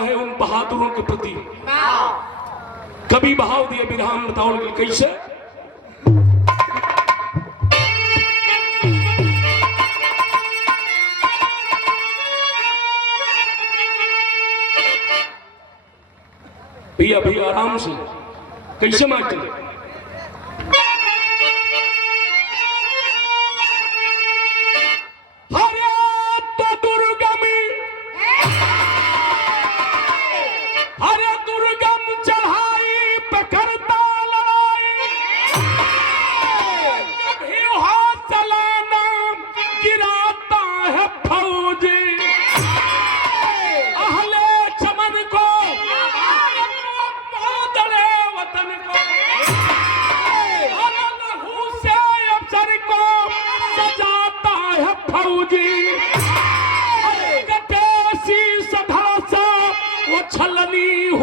है उन बहादुरों के प्रति कभी भाव दिए विराम बताओ कैसे। भैया भैया आराम से कैसे मास्टर।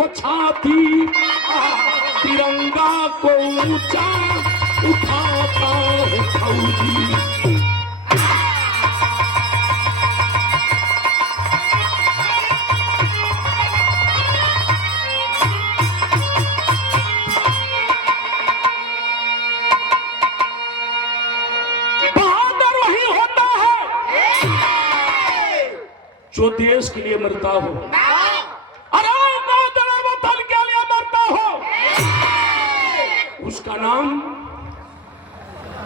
छाती तिरंगा को ऊंचा उठाता है फौजी। बहादुर वही होता है जो देश के लिए मरता हो। उसका नाम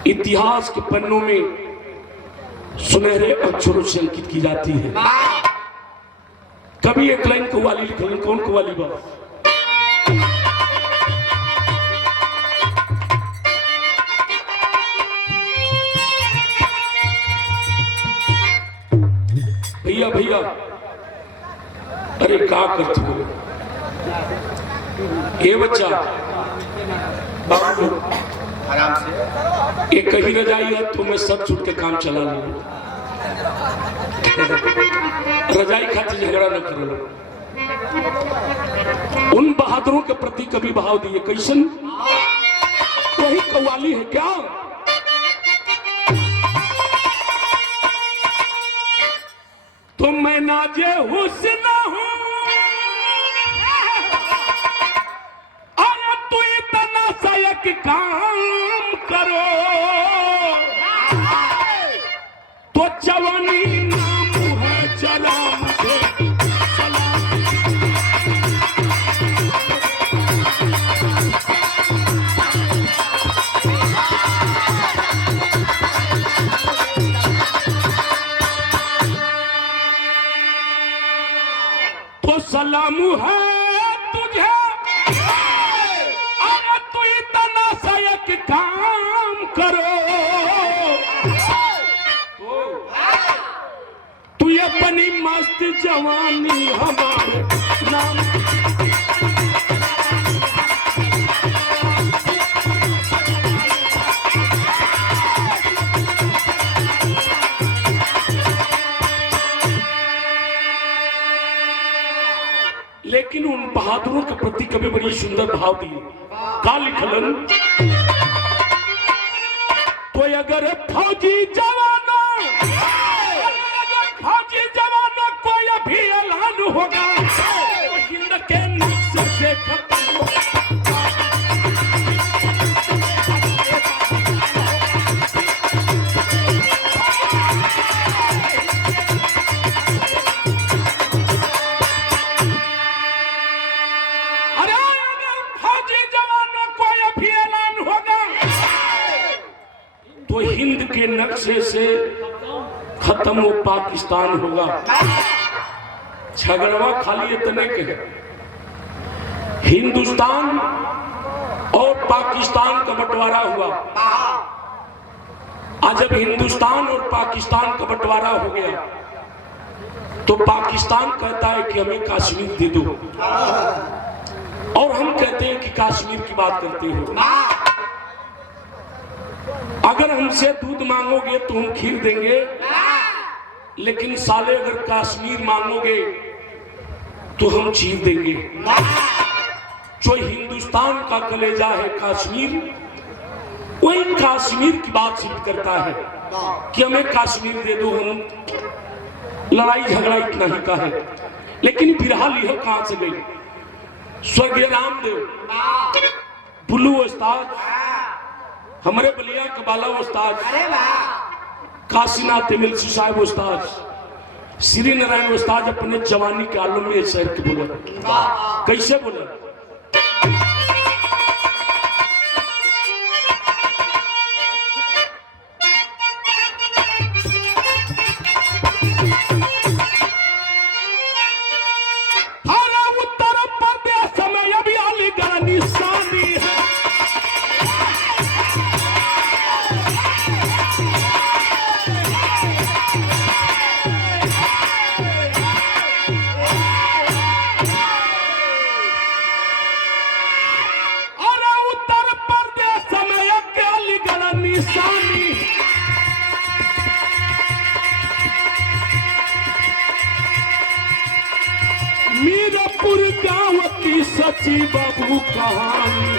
इतिहास के पन्नों में सुनहरे अक्षरों से अंकित की जाती है। कभी एक लाइन कव्वाली लिख लें। कौन कव्वाली बा? भैया भैया अरे क्या करते हो ये बच्चा आराम से। एक कहीं रजाई है तो मैं सब छूट के काम चला लूँ। रजाई खातिर झगड़ा न करो। उन बहादुरों के प्रति कभी भाव दिए कैसन। वही कव्वाली है क्या। तो मैं नाजे हुस्न हूँ कि काम करो तो जवानी नाम है चला मुझे सलाम। तो सलाम है तुझे काम करो तू अपनी मस्त जवानी हमारे नाम। लेकिन उन बहादुरों के प्रति कभी बड़ी सुंदर भाव दिए। का लिखलन तो अगर फौजी जवानों कोई अभी ऐलान होगा तो हिंद के नक्शे से खत्म होगा। अरे अगर फौजी जवानों कोई अभी ऐलान होगा तो हिंद के नक्शे से खत्म वो पाकिस्तान होगा। झगड़वा खाली इतने के हिंदुस्तान और पाकिस्तान का बंटवारा हुआ। आज जब हिंदुस्तान और पाकिस्तान का बंटवारा हो गया तो पाकिस्तान कहता है कि हमें कश्मीर दे दो और हम कहते हैं कि कश्मीर की बात करते हो। अगर हमसे दूध मांगोगे तो हम खीर देंगे, लेकिन साले अगर कश्मीर मांगोगे तो हम चीर देंगे। जो हिंदुस्तान का कलेजा है कश्मीर, वही कश्मीर की बात सिद्ध करता है कि हमें कश्मीर दे दो। हम लड़ाई झगड़ा इतना ही का है। लेकिन बिरहा लिहल कहां से गई? स्वर्गीय रामदेव, बुल्लू उस्ताद, हमारे बलिया कबाला उस्ताद, काशीनाथ एमएलसी साहब उस्ताद, श्री नारायण उस्ताद अपने जवानी के आलम में शहर के बोले। कैसे बोले? उत्तर प्रदेश में अभी अलीगढ़ निशानी है, मीरपुर गांव की सची बाबू कहानी।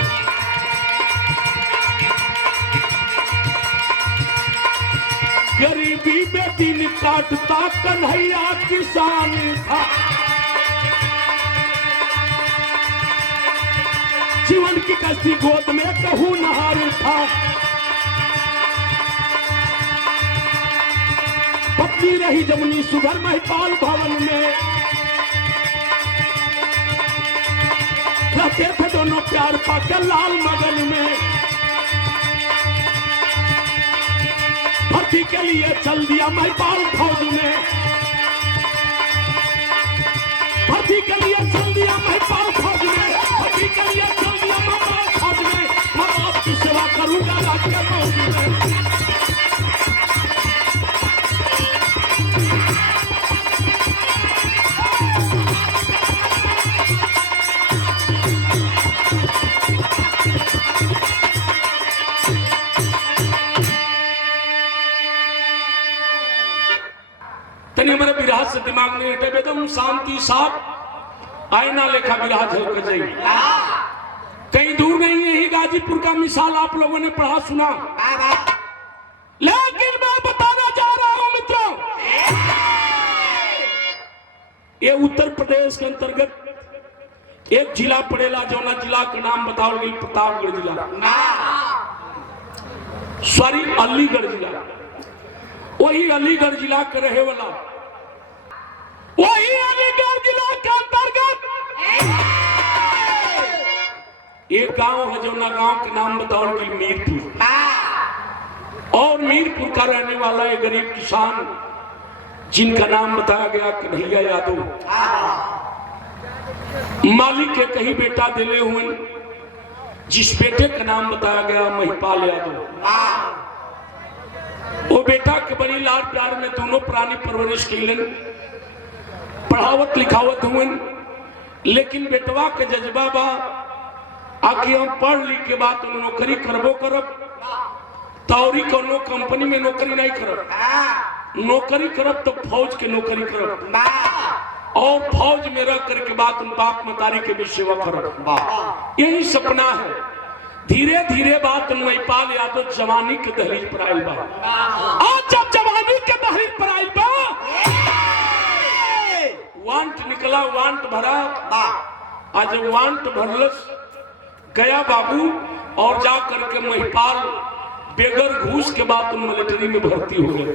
गरीबी में दिन काटता कन्हैया किसान था, जीवन की कश्ती गोद में कहूं नहार था, पत्नी रही जमुनी सुधर महिपाल भवन में, रहते थे दोनों प्यार पाकर लाल मगन में, भर्ती के लिए चल दिया महिपाल फौज में, भर्ती के लिए चल दिया महिपाल फौज में, भर्ती के लिए चल दिया महिपाल फौज में, मैं आपकी सेवा करूंगा राज्य फौज में। हमारे बिरहा से दिमाग में हटे एकदम शांति साफ आईना लेखा बिरहा झलक जाए। कहीं दूर नहीं है, ही गाजीपुर का मिसाल आप लोगों ने पढ़ा सुना, लेकिन मैं बताना चाह रहा हूं मित्रों, ये उत्तर प्रदेश के अंतर्गत एक जिला पड़ेला, जो ना जिला का नाम बताओ गई प्रतापगढ़ जिला, सॉरी अलीगढ़ जिला। वही अलीगढ़ जिला के रहे वाला, वही अलीगढ़ जिला के अंतर्गत एक गांव है, जो ना गांव के नाम बताओ कि मीरपुर, और मीरपुर का रहने वाला एक गरीब किसान जिनका नाम बताया गया कन्हैया यादव, मालिक के कहीं बेटा दिले हुए, जिस बेटे का नाम बताया गया महिपाल यादव। वो बेटा के बड़ी लाड प्यार में दोनों प्राणी परवरिश कैलन, पढ़ावत लिखावत हुए, लेकिन बेटवा के जज्बा बा आखिर हम पढ़ लिख के बाद नौकरी करबो करब, तौरी कोनो कंपनी में नौकरी नहीं करब, नौकरी करब तो फौज के नौकरी करब, और फौज में रह करके बाद बाप मतारी के भी सेवा करब, यही सपना है। धीरे धीरे बात महिपाल यादव जवानी के दहलीज पर आयल बा। आज जब जवानी के दहलीज पर आयल बा, वांट निकला, वांट भरा, आज वांट भरलस गया बाबू, और जा करके महिपाल बेगर घूस के बाद मिलिट्री में भर्ती हो गए।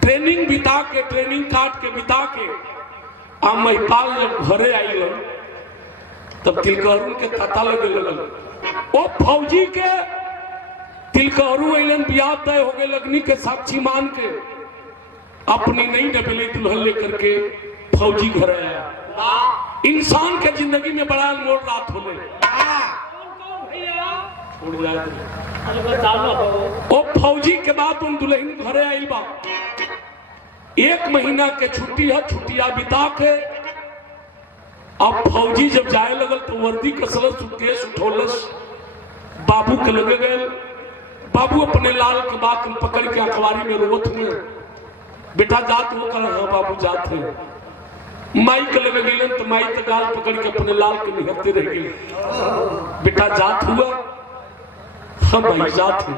ट्रेनिंग बिता के, ट्रेनिंग काट के बिता के आ महिपाल जब घरे आई तब तिलकहरू के ताता लगे लगल। वो फौजी के तिलकहरू अलन, ब्याह तय हो गए, लगनी के साक्षी मान के अपनी नई डबली दुल्हन लेकर के फौजी घर आया। इंसान के जिंदगी में बड़ा मोड़ रात हो गए। वो फौजी के बाद उन दुल्हन घरे आई बा, 1 महीना के छुट्टी है, छुट्टियां बिता के अब फौजी जब जाए लगल तो वर्दी कसलस, सुटकेस उठोलस, बाबू के लगे गए। बाबू अपने लाल के बात पकड़ के अखबारी में रोवत हुए, बेटा जात हो कर, हाँ बाबू जात है। माई के लगे गए तो माई के गाल पकड़ के अपने लाल के निहरते रह गए, बेटा जात हुआ, हाँ भाई जात है।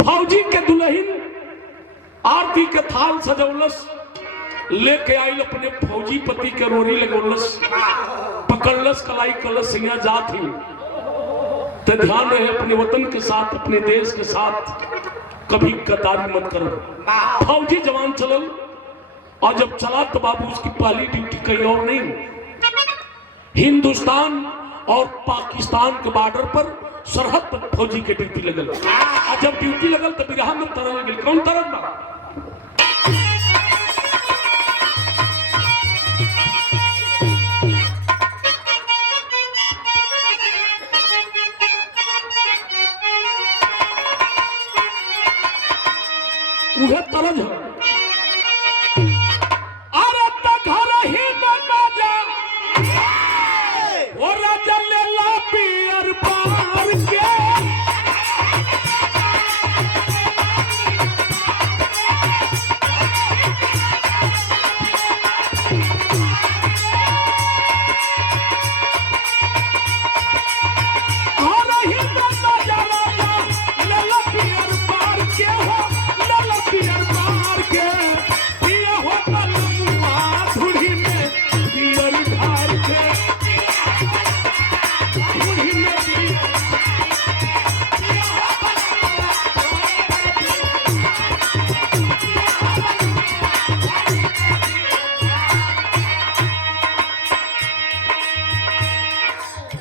फौजी के दुल्हन आरती के थाल सजौलस, लेके आई अपने फौजी पति के रोरी लगोलस, पकड़लस कलाई कलस सिंह जात ही। तो ध्यान रहे अपने वतन के साथ, अपने देश के साथ कभी गद्दारी मत करो। फौजी जवान चलल, और जब चला तो बाबू उसकी पहली ड्यूटी कहीं और नहीं, हिंदुस्तान और पाकिस्तान के बॉर्डर पर सरहद पर फौजी के ड्यूटी लगल। और जब ड्यूटी लगल तो बिरहा में तरल गई। कौन तरल बा? उहे तरज है। अरे तो घर ही में बाजा वो राजा ले ला पियर पार के।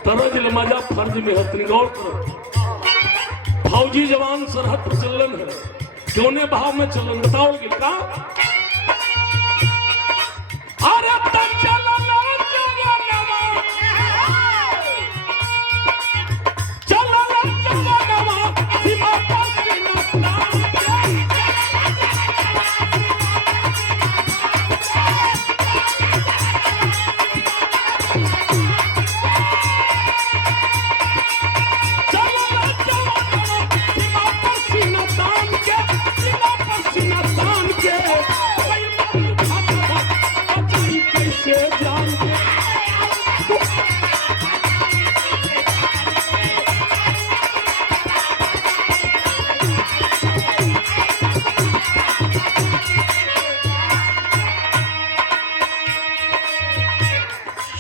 तरज मजा फर्ज में है, गौर करो। फौजी जवान सरहद पर चलन है, क्यों ने भाव में चलन बताओगे का? अरे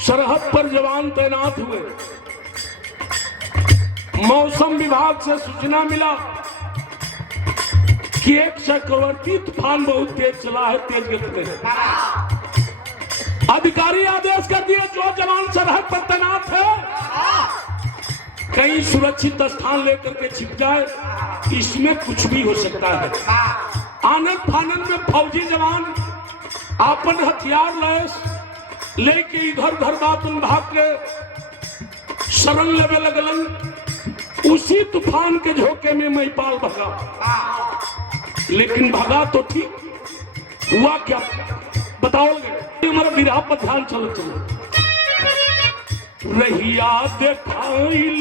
सरहद पर जवान तैनात हुए। मौसम विभाग से सूचना मिला कि एक चक्रवर्ती तूफान बहुत तेज चला है, तेज गति में। अधिकारी आदेश कर दिए जो जवान सरहद पर तैनात है कहीं सुरक्षित स्थान लेकर के छिप जाए, इसमें कुछ भी हो सकता है। आनंद फानंद में फौजी जवान अपन हथियार लैस लेके इधर उधर बातन भाग के शरण लेवे लगलन। उसी तूफान के झोंके में महिपाल भगा, लेकिन भगा तो ठीक, हुआ क्या बताओगे? हमारा विरह पर ध्यान चलो चलो। रहिया देखाइल,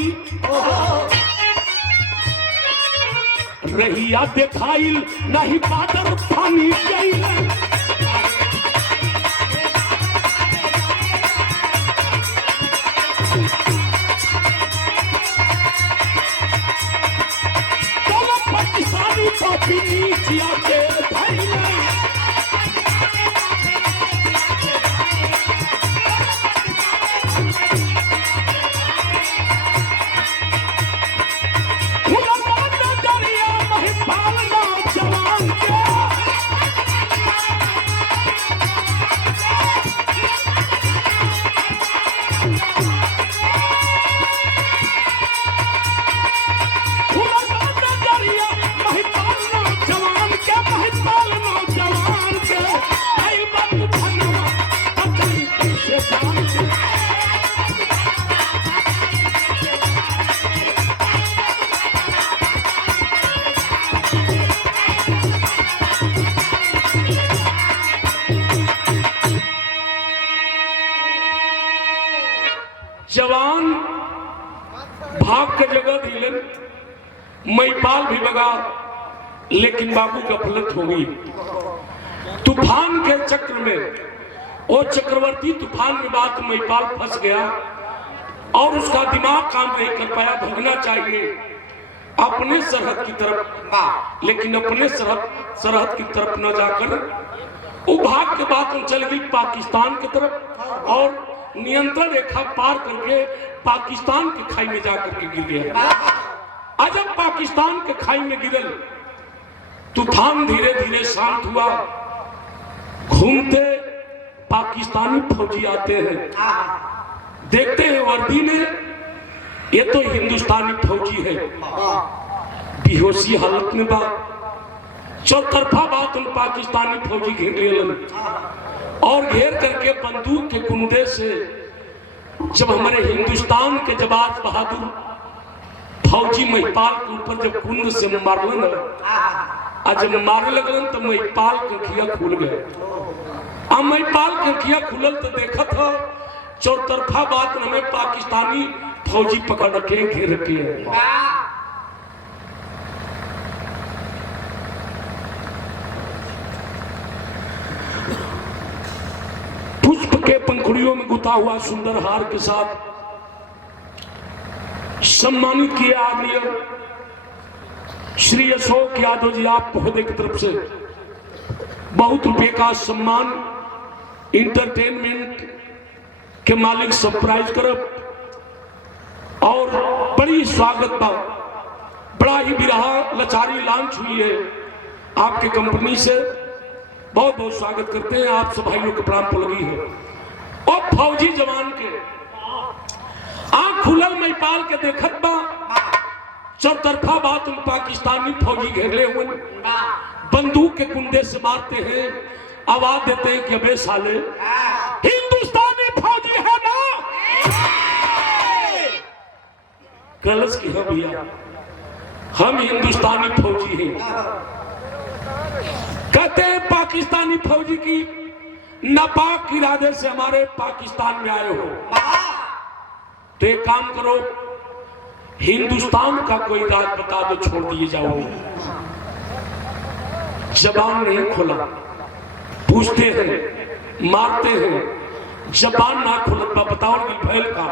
रहिया देखाइल नहीं बादर पानी गइल। जवान भाग के जगह दिलन, महिपाल भी लगा, लेकिन बाबू गफलत हो गई। तूफान के चक्र में, वो चक्रवर्ती तूफान में बात महिपाल फंस गया और उसका दिमाग काम नहीं कर पाया। भगना चाहिए अपने सरहद की तरफ, लेकिन अपने सरहद की तरफ न जाकर वो भाग के बाद हम चल गई पाकिस्तान की तरफ और नियंत्रण रेखा पार करके पाकिस्तान के खाई में जाकर के गिर गया। आज जब पाकिस्तान के खाई में गिरल, तूफान धीरे धीरे शांत हुआ। घूमते पाकिस्तानी फौजी आते हैं, देखते हैं वर्दी में ये तो हिंदुस्तानी फौजी है, बेहोशी हालत में बा। चौतरफा बात उन पाकिस्तानी फौजी घेर लेलन और घेर करके बंदूक के कुंदे से जब हमारे हिंदुस्तान के जवाब बहादुर फौजी महिपाल के ऊपर जब कुंद से मारलन, आज जब मारे लगलन तो महिपाल के खिया खुल गए। अब महिपाल के खिया खुलल तो देखा था चौतरफा बात हमें पाकिस्तानी फौजी पकड़ के घेर के पुष्प के पंखुड़ियों में गुथा हुआ सुंदर हार के साथ सम्मानित किया आदरणीय श्री अशोक यादव जी आप महोदय की तरफ से बहुत रुपए का सम्मान इंटरटेनमेंट के मालिक सरप्राइज करब और बड़ी स्वागत बा। बड़ा ही बिरहा लाचारी लॉन्च हुई है आपके कंपनी से, बहुत बहुत स्वागत करते हैं। आप सब भाइयों के प्राण पर लगी है और फौजी जवान के आंख खुलल महिपाल के देखत बा। चौतरफा बात उन पाकिस्तानी फौजी घेरे हुए बंदूक के कुंडे से मारते हैं, आवाज देते हैं कि अबे साले हिंदुस्तानी फौजी है ना। कलश की है भैया, हम हिंदुस्तानी फौजी हैं। कहते हैं पाकिस्तानी फौजी की नापाक इरादे से हमारे पाकिस्तान में आए हो तो एक काम करो, हिंदुस्तान का कोई राज बता दो, छोड़ दिए जाओगे। जबान नहीं खोला, पूछते हैं मारते हैं, जबान ना खोला बताओ कि फैल का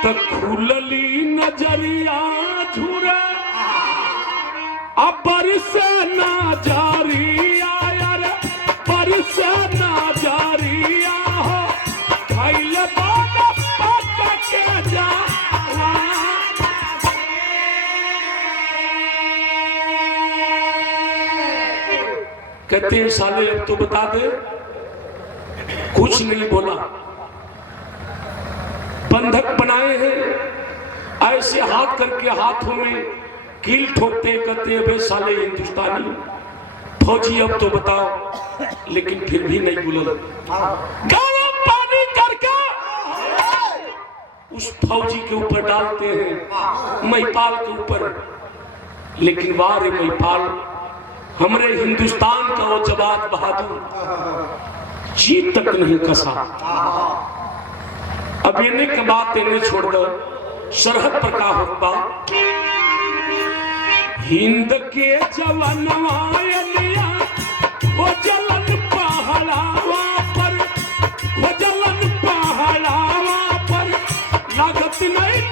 तो खुलली नजरिया झूरा अपर से ना जारिया यार, पर से ना जारिया हो भैल बाबा पक के जा। कहते हैं साले अब तो बता दे, कुछ नहीं बोला। बंधक बनाए हैं ऐसे हाथ करके हाथों में कील ठोकते कहते हैं बे साले हिंदुस्तानी फौजी अब तो बताओ, लेकिन फिर भी नहीं बोला। गर्म पानी करके उस फौजी के ऊपर डालते हैं, महिपाल के ऊपर। लेकिन वाह रे महिपाल, हमारे हिंदुस्तान का वो जवाब बहादुर जी तक नहीं कसा। अब इन्हें के बात इन्हें छोड़ दो, सरहद पर का होगा हिंद के जवानवायनिया वो जलन पहलावा पर, वो जलन पहलावा पर लागत नहीं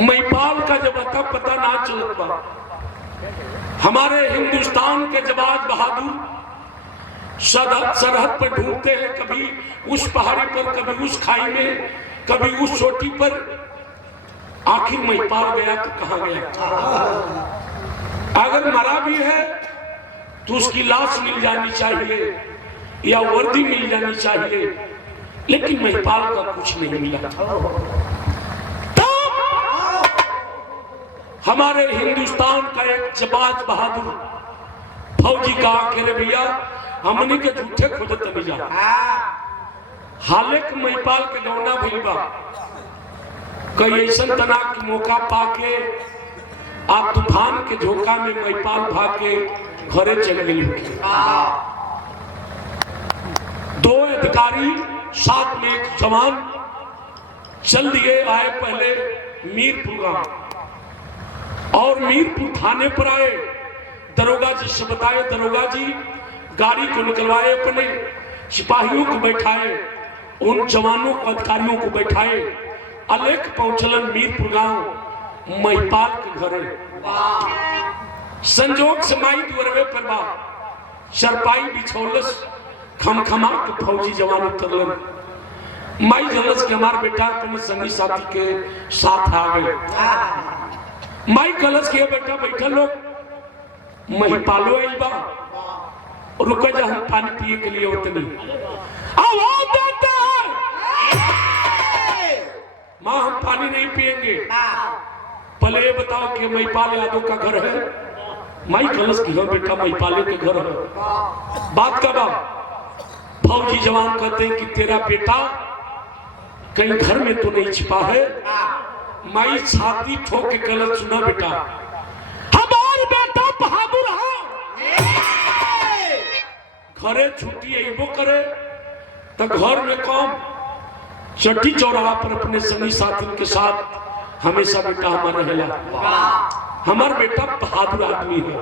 महिपाल का जब पता ना चल पा। हमारे हिंदुस्तान के जवाब बहादुर सरहद पर ढूंढते हैं, कभी उस पहाड़ी पर, कभी उस खाई में, कभी उस चोटी पर। आखिर महिपाल गया तो कहां गया? अगर मरा भी है तो उसकी लाश मिल जानी चाहिए या वर्दी मिल जानी चाहिए, लेकिन महिपाल का कुछ नहीं मिला। हमारे हिंदुस्तान का एक जबाज बहादुर फौजी का आखिर भैया हमने के झूठे खोजत नहीं जा। हालांकि महिपाल के गौना भैया कई ऐसा तना की मौका पाके आप तूफान के झोंका में महिपाल भाग के घरे चल गई। दो अधिकारी साथ में एक जवान चल दिए आए पहले मीरपुर गांव और मीरपुर थाने पर आए। दरोगा जी से बताए, दरोगा जी गाड़ी को निकलवाए, अपने सिपाहियों को बैठाए, उन जवानों को अधिकारियों को बैठाए, अलेख पहुंचलन मीरपुर गांव महिपाल के घरे। संजोग से माई दुअरवे पर बा सरपाई बिछौलस, खमखमा के फौजी जवान उतरलन। माई जलस के हमार बेटा अपने संगी साथी के साथ आ गए। माई कलश के बेटा बैठल लोग महिपालो आई बा, रुका जा हम पानी पिए के लिए उतनी आवाज देते हैं, माँ हम पानी नहीं पिएंगे। पहले ये बताओ कि महिपाल यादव का घर है? माई कलश की बेटा महिपाले के घर है। बात का बात फौजी जवान कहते हैं कि तेरा बेटा कहीं घर में तो नहीं छिपा है? माई छाती ठोक के कलश, सुना बेटा हमार बेटा बहादुर है, घरे छुट्टी अबो करे तो घर में कौन चट्टी चौराहा पर अपने संगी साथी के साथ हमेशा बेटा हमारा रहेला। हमार बेटा बहादुर आदमी है।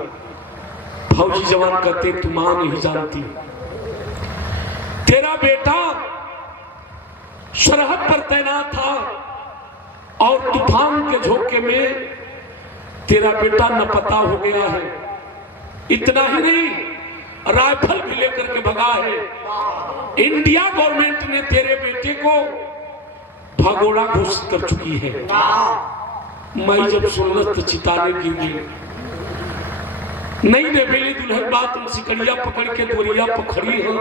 फौजी जवान कहते तू मां नहीं जानती, तेरा बेटा सरहद पर तैनात था और तूफान के झोंके में तेरा बेटा लापता हो गया है। इतना ही नहीं, राइफल भी लेकर के भगा है। इंडिया गवर्नमेंट ने तेरे बेटे को भगोड़ा घोषित कर चुकी है। मैं जब सुनल तो चितारे गिर गई। नहीं बेली दुल्हन बात सिकड़िया पकड़ के दोरिया पखड़ी है।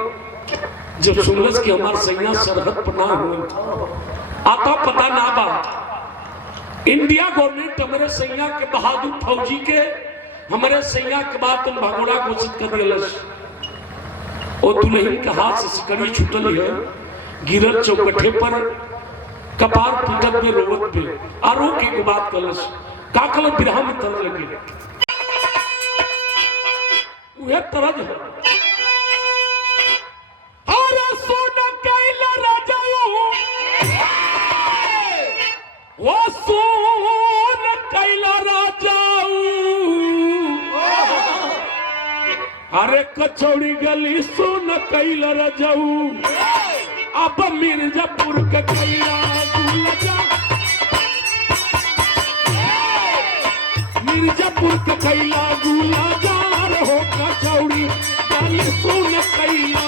जब सुनलस कि हमार सैया सरहद पर ना हुए, आता पता ना बा, इंडिया गवर्नमेंट हमारे सैया के बहादुर फौजी के हमारे सैया के बाद तुम भगोड़ा घोषित कर दिलस। और दुल्हन के हाथ से सिकड़ी छूटल है, गिरल चौकठे पर, कपार पीटत में रोवत पे आरोप की बात कलस का कल बिरहा में तर लगे। वह तरज है और सोना कैला राजाओ, वो सोना कैला राजाओ, अरे कचौड़ी गली सोना कैला राजाओ, अब मिर्जापुर के कैला गुलजा, मिर्जापुर के कैला गुलजा हो कचौड़ी गली सोना कैला।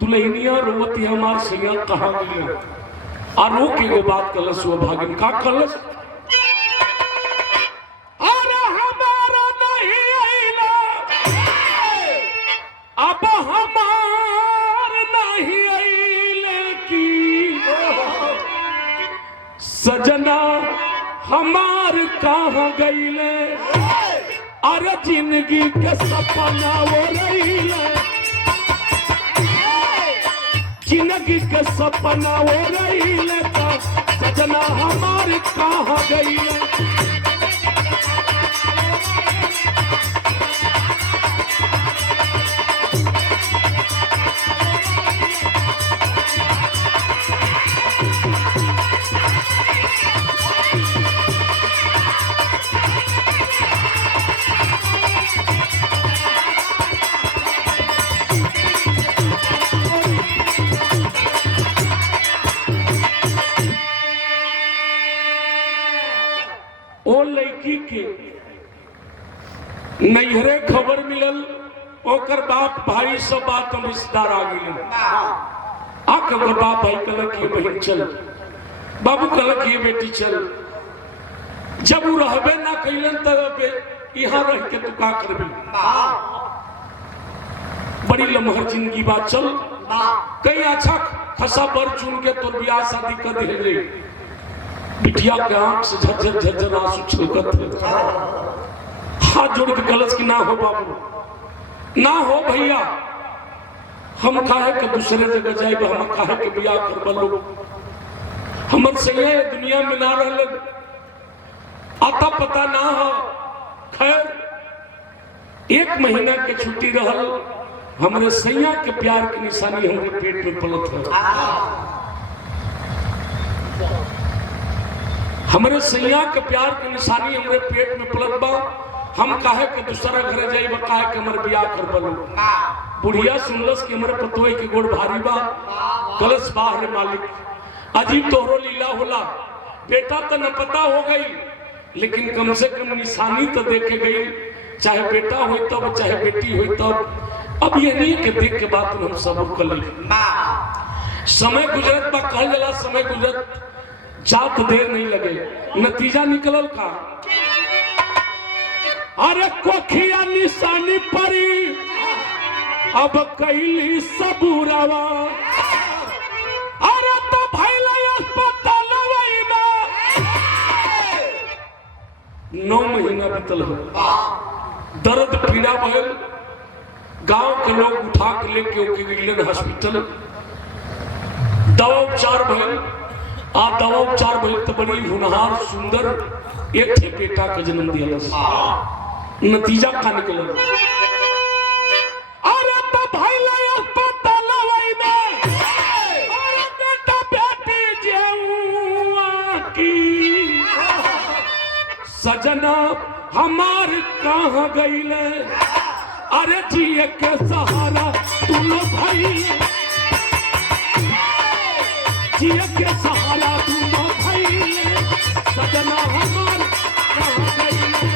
दुल्हनिया रोवती हमार सैया कहाँ गई? आरो के वो बात कलस वो भागिन का कलस, अरे हमारा नहीं आईला, अब हमार नहीं आईले की सजना हमार कहाँ गईले, अरे जिंदगी के सपना वो रहीले, जिंदगी के सपना हो रही लेता सजना हमारे कहाँ गई है। नैहरे खबर मिलल, ओकर बाप भाई सब बात रिश्तेदार आ गए। आकर बाप भाई कहलक ये बहन चल, बाबू कहलक ये बेटी चल। जब वो रहबे ना कैलन तब यहाँ रह के तू का करबी? बड़ी लम्हर जिंदगी बात चल, कई अच्छा खसा बर चुन के तोर ब्याह शादी कर दे। बिटिया के आंख से झरझर झरझर आंसू छलकत है। हाथ जोड़ के कलश की ना हो बाबू, ना हो भैया, हम काहे के दूसरे जगह जाए, हम काहे के बियाह कर बलो, हमर सैया दुनिया में ना रह, आता पता ना हो। खैर 1 महीना के छुट्टी रहल, हमारे सैया के प्यार की निशानी हमारे पेट में पलत है। हमारे सैया के प्यार की निशानी हमारे पेट में पलत बा, हम काहे के दूसरा घर जाई, काहे के हमारे बियाह कर बलो। बुढ़िया सुनलस कि हमारे पतोई के गोड़ भारी बा, कलश बाहर मालिक, अजीब तोहरो लीला होला, बेटा तो न पता हो गई, लेकिन कम से कम निशानी तो देखे गई, चाहे बेटा हो तब चाहे बेटी हो तब। अब ये नहीं कि देख के बात हम सब कर ली, समय गुजरत बा, कहल जाला समय गुजरत जात देर नहीं लगे, नतीजा निकलल का, अरे कोखिया निशानी परी अब कैली सबूरावा, अरे तो भैले अस्पताल में 9 महीना बीतल हो, दर्द पीड़ा भइल, गांव के लोग उठा के लेके ओके गइलन हॉस्पिटल, दवा उपचार भइल, आ दवा उपचार भइल तो बड़ी होनहार सुंदर एक थे बेटा का जन्म दिया। नतीजा का निकल, अरे तो भइले अस्पताल में, अरे बेटा बेटी जेउआ की, सजना हमार कहाँ गईले, अरे जिए के सहारा तुम भाई, जिए के सहारा तुम भाई, सजना हमार कहाँ गईले।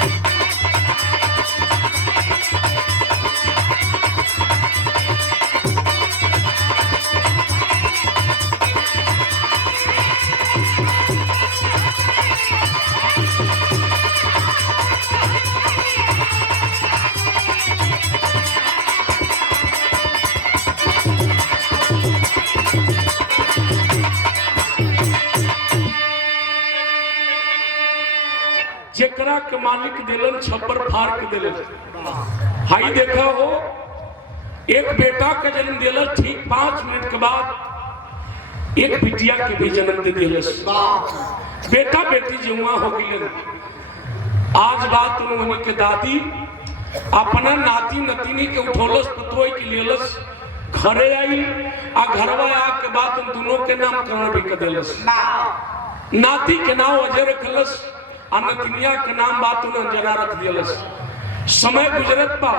जेकरा के मालिक दिलन छप्पर फाड़ के दिलन, हाई देखा हो, एक बेटा का जन्म दिला, ठीक 5 मिनट के बाद एक बिटिया के भी जन्म दे दिलस, बेटा बेटी जुआ हो गई। आज बात उन्होंने के दादी अपना नाती नतीनी के उठौलस, पतोई के लेलस, घरे आई, आ घरवा आके बाद उन दोनों के नाम करण भी कर दिलस, नाती के नाम अजय रखलस, नतिनिया के नाम बात अंजना रख दिलस। समय गुजरत बा,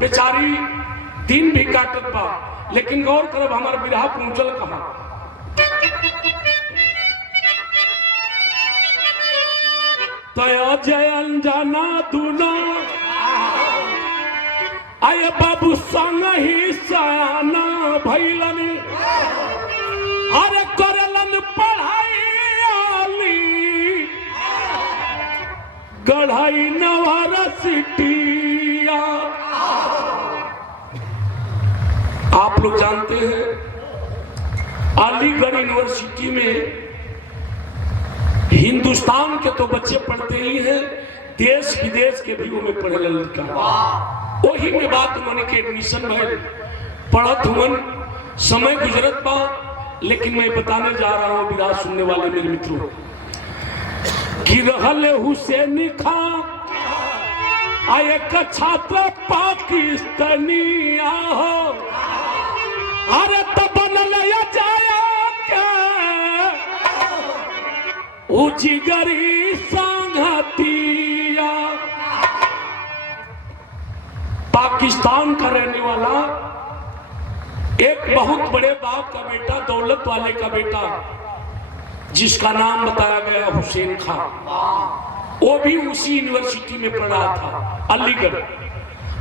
बेचारी दिन भी काटत बा, लेकिन गौर करब हमार विरह पहुंचल कहां। तया जय अंजना दूना आय बाबू संग ही सयाना भैलन, अरे करलन पढ़ाई गढ़ाई यूनिवर्सिटिया। आप लोग जानते हैं अलीगढ़ यूनिवर्सिटी में हिंदुस्तान के तो बच्चे पढ़ते ही हैं, देश विदेश के भी उनमें पढ़े लड़का, वही में बात उन्होंने के एडमिशन में पढ़त हुन। समय गुजरत बा, लेकिन मैं बताने जा रहा हूँ विराज सुनने वाले मेरे मित्रों कि रहल हुसैनी खां आए का छात्र पाकिस्तानिया हो, अरे तो बनल जाया क्या उजिगरी संगतिया। पाकिस्तान का रहने वाला एक बहुत बड़े बाप का बेटा, दौलत वाले का बेटा, जिसका नाम बताया गया हुसैन खां, वो भी उसी यूनिवर्सिटी में पढ़ा था अलीगढ़।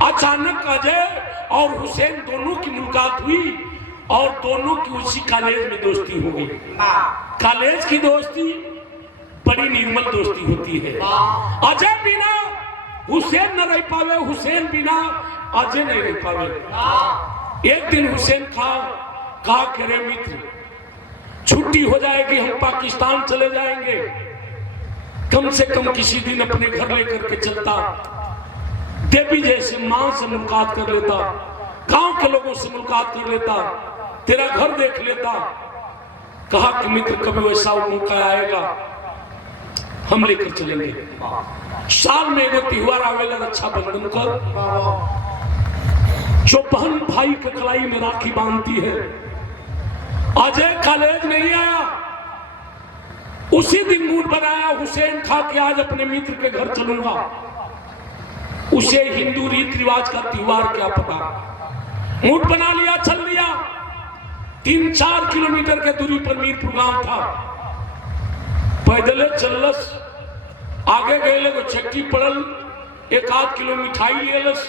अचानक अजय और हुसैन दोनों की मुलाकात हुई और दोनों की उसी कॉलेज में दोस्ती हो गई। कॉलेज की दोस्ती बड़ी निर्मल दोस्ती होती है। अजय बिना हुसैन न रह पावे, हुसैन बिना अजय नहीं रह पावे। एक दिन हुसैन खां कहा करे मित्र छुट्टी हो जाएगी, हम पाकिस्तान चले जाएंगे, कम से कम किसी दिन अपने घर लेकर के चलता। देवी जैसे मां से मुलाकात कर लेता, गांव के लोगों से मुलाकात कर लेता, तेरा घर देख लेता। कहा कि मित्र कभी वैसा मौका आएगा हम लेकर चलेंगे। साल में एगो त्योहार आवेगा रक्षाबंधन का, जो बहन भाई के कलाई में राखी बांधती है। अजय कॉलेज नहीं आया, उसी दिन मूड बनाया हुसैन खा के आज अपने मित्र के घर चलूंगा। उसे हिंदू रीति रिवाज का त्योहार क्या पता, मूड बना लिया, चल लिया। 3-4 किलोमीटर के दूरी पर मीरपुर गांव था। पैदले चलस, आगे गए तो चक्की पड़ल, 1-8 किलो मिठाई लेलस,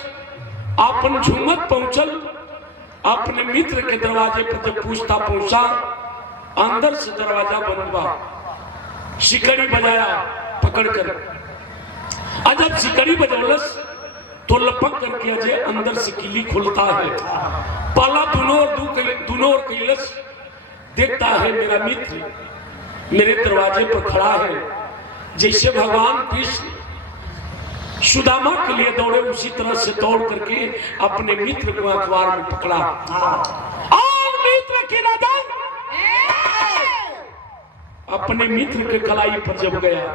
अपन झुमत पहुंचल। अपने मित्र के दरवाजे पर जब पूछता पहुंचा, अंदर से दरवाजा बंद बा। सिकड़ी बजाया पकड़ कर, जब सिकड़ी बजौलस तो लपक करके अजय अंदर से किली खोलता है। पाला दोनों और कैलस, देखता है मेरा मित्र मेरे दरवाजे पर खड़ा है। जैसे भगवान कृष्ण सुदामा के लिए दौड़े, उसी तरह से दौड़ करके अपने मित्र को अखबार में पकड़ा और मित्र की नजर अपने मित्र के कलाई पर जब गया,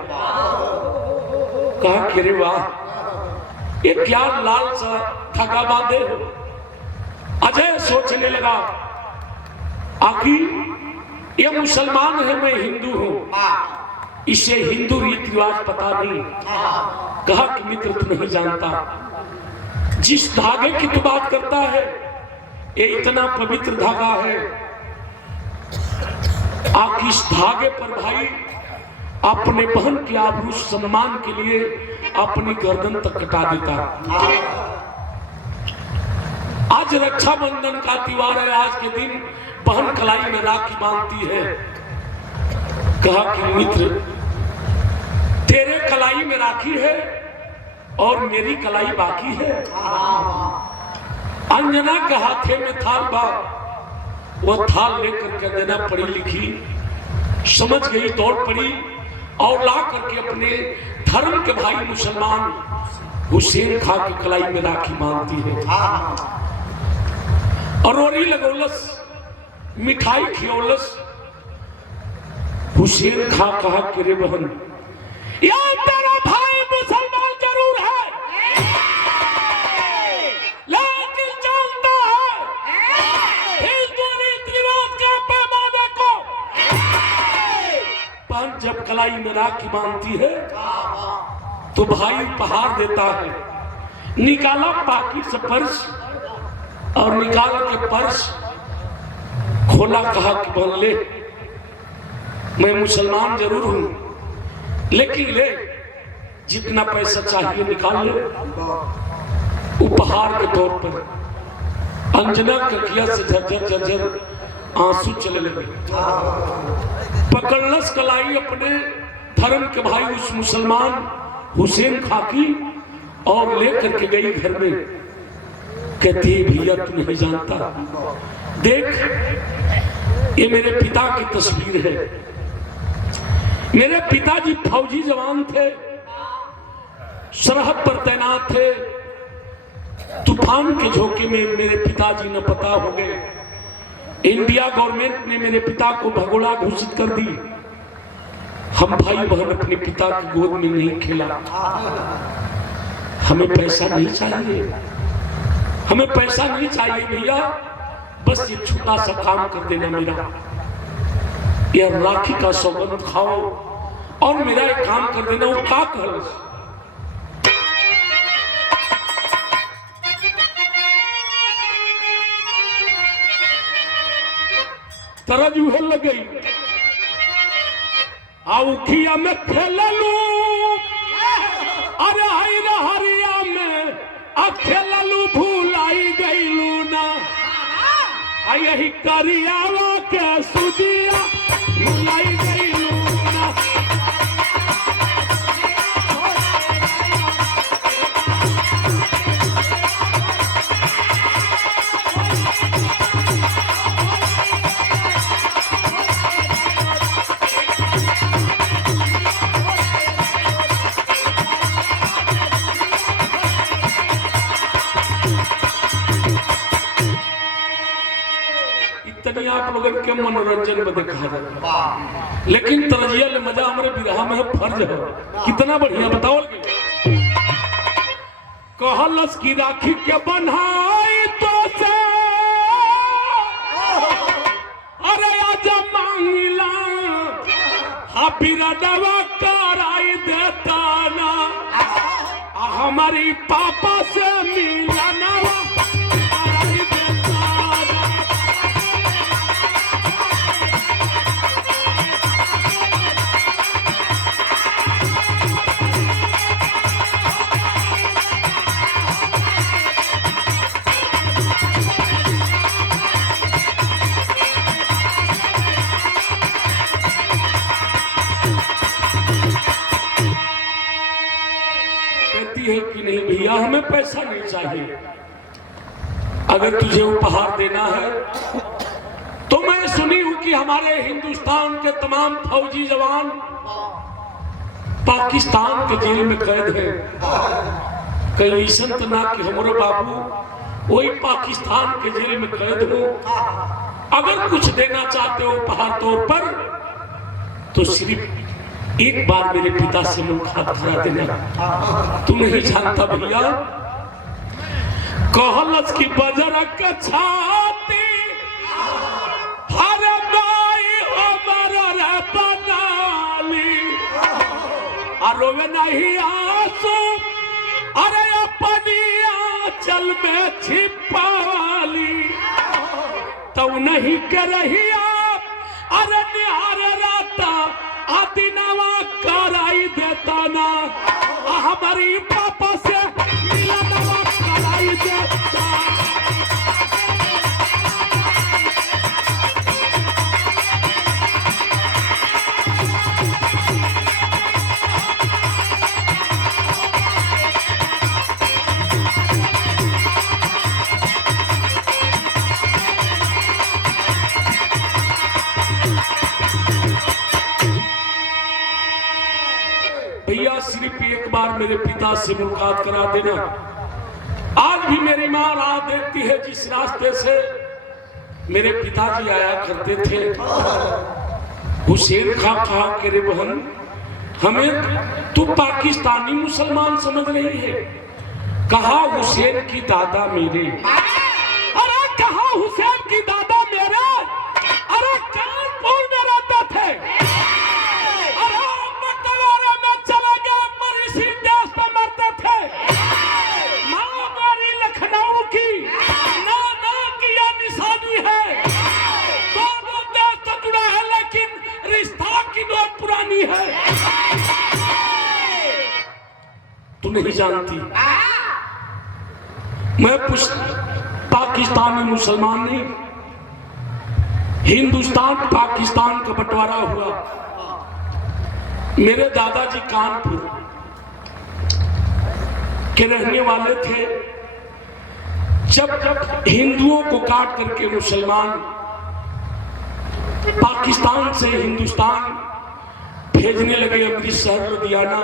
कहा कि रे वाह, ये क्या लाल सा धागा बांधे हो। अजय सोचने लगा, आखिर ये मुसलमान है, मैं हिंदू हूं, इसे हिंदू रीति रिवाज पता नहीं। कहा कि मित्र तू नहीं जानता, जिस धागे की तू बात करता है ये इतना पवित्र धागा है। आखिर इस धागे पर भाई अपने बहन के आभूष सम्मान के लिए अपनी गर्दन तक कटा देता। आज रक्षाबंधन का त्योहार है, आज के दिन बहन कलाई में राखी बांधती है। कहा कि मित्र तेरे कलाई में राखी है और मेरी कलाई बाकी है। अंजना के हाथे में थाल बा, वो थाल लेकर के अंजना पढ़ी लिखी समझ गई, दौड़ पड़ी और ला करके अपने धर्म के भाई मुसलमान हुसैन खा की कलाई में राखी बांधती है। और रोरी लगौलस, मिठाई खियोलस। हुसैन खा कहा कि रे बहन, यार तेरा भाई मुसलमान जरूर है, लेकिन जानता है हिंदू रीति रिवाज के पैमाने को। पर जब कलाई में राखी बांधती है तो भाई उपहार देता है। निकाला पाकिट से पर्स और निकाल के पर्स खोला, कहा कि बहन ले, मैं मुसलमान जरूर हूं लेकिन ले, जितना पैसा चाहिए निकाल ले उपहार के तौर पर। अंजना के किया से झरझर झरझर आंसू चले लगे। पकड़लस कलाई अपने धर्म के भाई उस मुसलमान हुसैन खाकी और लेकर के गई घर में। कहती है भैया तू नहीं जानता, देख ये मेरे पिता की तस्वीर है। मेरे पिताजी फौजी जवान थे, सरहद पर तैनात थे। तूफान के झोंके में मेरे पिताजी न पता हो गए। इंडिया गवर्नमेंट ने मेरे पिता को भगोड़ा घोषित कर दी। हम भाई बहन अपने पिता की गोद में नहीं खेला। हमें पैसा नहीं चाहिए, हमें पैसा नहीं चाहिए भैया, बस ये छोटा सा काम कर देना मेरा, यह राखी का सौगंध खाओ और मेरा एक काम कर देना। वो का कहल तरज उहे लगई, आउखिया में खेललू, अरे हईरा हरिया में खेललू, भूलाई गईलू ना। यही करियावा के सुदिया भूलाई गईलू ना। तनी आप लोगन के मनोरंजन में देखा जाए, लेकिन तरजिया ले मजा हमारे विरहा में फर्ज है। कितना बढ़िया बताओ। कहलस की राखी के बन्हाई तो से अरे आज मांगिला बिरदवा कराई देता ना हमारी पापा से मिलना कराई देता ना। है कि नहीं भैया हमें पैसा नहीं चाहिए, अगर तुझे उपहार देना है तो मैं सुनी हूं कि हमारे हिंदुस्तान के तमाम फौजी जवान पाकिस्तान के जेल में कैद है। कहीं ऐसा तो ना कि हमारे बाबू वही पाकिस्तान के जेल में कैद हो। अगर कुछ देना चाहते हो उपहार तौर पर तो सिर्फ एक बार मेरे पिता से मुलाकात करा देना। तू नहीं जानता भैया, कहलस की बजरा का छाती हर गाय हमर रे बनाली अरोवे नहीं आंसू अरे अपनी आंचल में छिपाली तो नहीं कर रहिया अरे निहार राता आदिनवा कराई देता ना हमारी पापा से मिलनवा कराई देता। भैया सिर्फ एक बार मेरे पिता से मुलाकात करा देना। आज भी मेरी माँ राह देखती है जिस रास्ते से मेरे पिताजी आया करते थे। हुसैन खां कहा कि रे बहन हमें तू पाकिस्तानी मुसलमान समझ रही है। कहा हुसैन की दादा मेरे। अरे कहा हुसैन की दादा मेरे। अरे कानपुर में रहते थे। तू नहीं जानती मैं पाकिस्तान में मुसलमान नहीं, हिंदुस्तान पाकिस्तान का बंटवारा हुआ। मेरे दादाजी कानपुर के रहने वाले थे। जब हिंदुओं को काट करके मुसलमान पाकिस्तान से हिंदुस्तान भेजने लगे, अमृतसर, लुधियाना,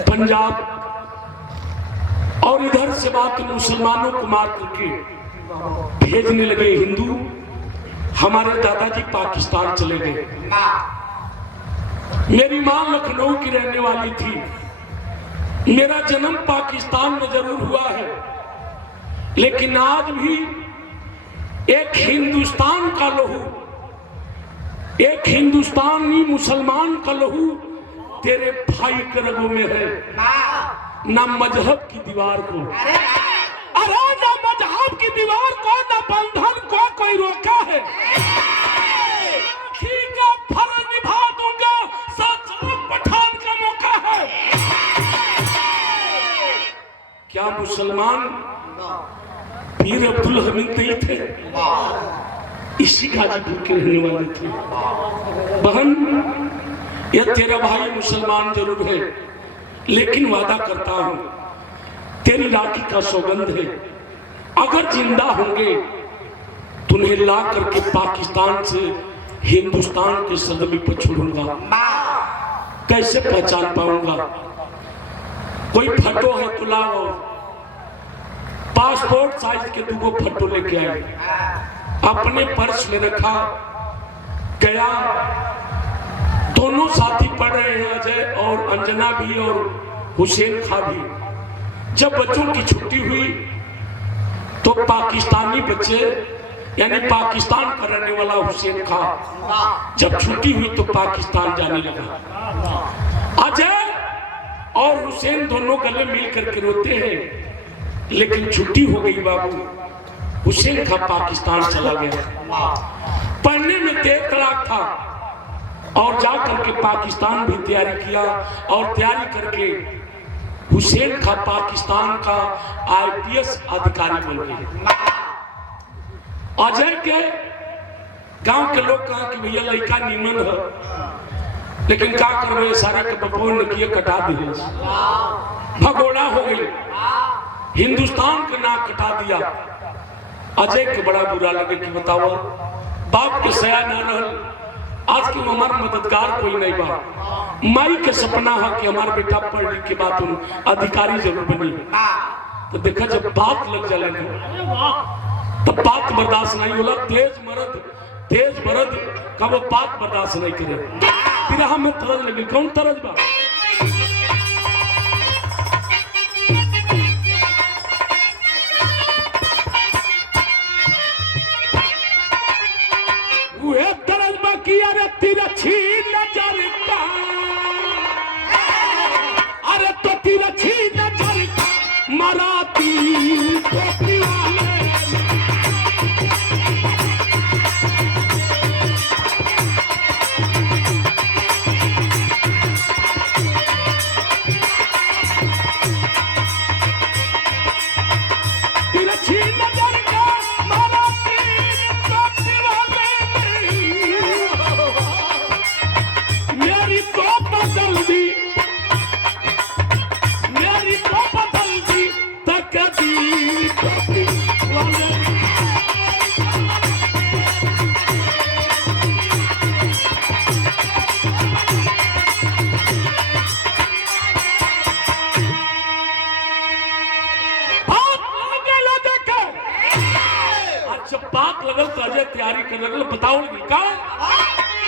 पंजाब और इधर से बात मुसलमानों को मार करके भेजने लगे हिंदू, हमारे दादाजी पाकिस्तान चले गए। मेरी मां लखनऊ की रहने वाली थी। मेरा जन्म पाकिस्तान में जरूर हुआ है, लेकिन आज भी एक हिंदुस्तान का लहू, एक हिंदुस्तानी मुसलमान का लहू तेरे भाई के रगों में है। ना मजहब की दीवार को, अरे ना मजहब की दीवार को, ना बंधन को कोई रोका है। का फर्ज निभा दूंगा, सच्चा पठान का मौका है। क्या मुसलमान पीर अब्दुल हमीद नहीं थे? इसी गाजीपुर के रहने वाले थे। बहन यह तेरा भाई मुसलमान जरूर है, लेकिन वादा करता हूं तेरी राखी का सौगंध है, अगर जिंदा होंगे तुम्हें ला करके पाकिस्तान से हिंदुस्तान के सदमी पर छोड़ूंगा। कैसे पहचान पाऊंगा? कोई फोटो है तो लाओ, पासपोर्ट साइज के 2 फोटो लेके आए, अपने पर्स में रखा, गया। दोनों साथी पढ़ रहे हैं, अजय और अंजना भी और हुसैन खां भी। जब बच्चों की छुट्टी हुई तो पाकिस्तानी बच्चे यानी पाकिस्तान का रहने वाला हुसैन खां जब छुट्टी हुई तो पाकिस्तान जाने लगा। अजय और हुसैन दोनों गले मिल करके रोते हैं, लेकिन छुट्टी हो गई बाबू, हुसैन खां पाकिस्तान चला गया। पढ़ने में तेज तड़ाक था और जा करके पाकिस्तान भी तैयारी किया और तैयारी करके हुसैन खां पाकिस्तान का IPS अधिकारी बन गए। अजय के गांव के लोग कहा कि भैया लड़का नीमन है, लेकिन क्या करवे सारे के बपोर ने किए कटा दिए, भगोड़ा हो गई, हिंदुस्तान का नाक कटा दिया। अजय के बड़ा बुरा लगे कि बताओ बाप के सया न रहल, आज की हमारा मददगार कोई नहीं बा। माई के सपना है कि हमारा बेटा पढ़ लिख के बाद अधिकारी जरूर बनी। तो देखा जब बात लग जाए तब बात बर्दाश्त नहीं होला। तेज मर्द का वो बात बर्दाश्त नहीं करे। फिर हमें तरज लगे, कौन तरज बा? वो तरज बा की अरे तिरछी नजर का, अरे तो तिरछी नजर का मराती टोपी वाले तैयारी कर लगल। बताओ का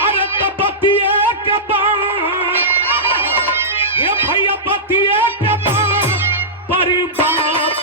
अरे तो बतिए के बात, ये भैया बतिए के बात परी बात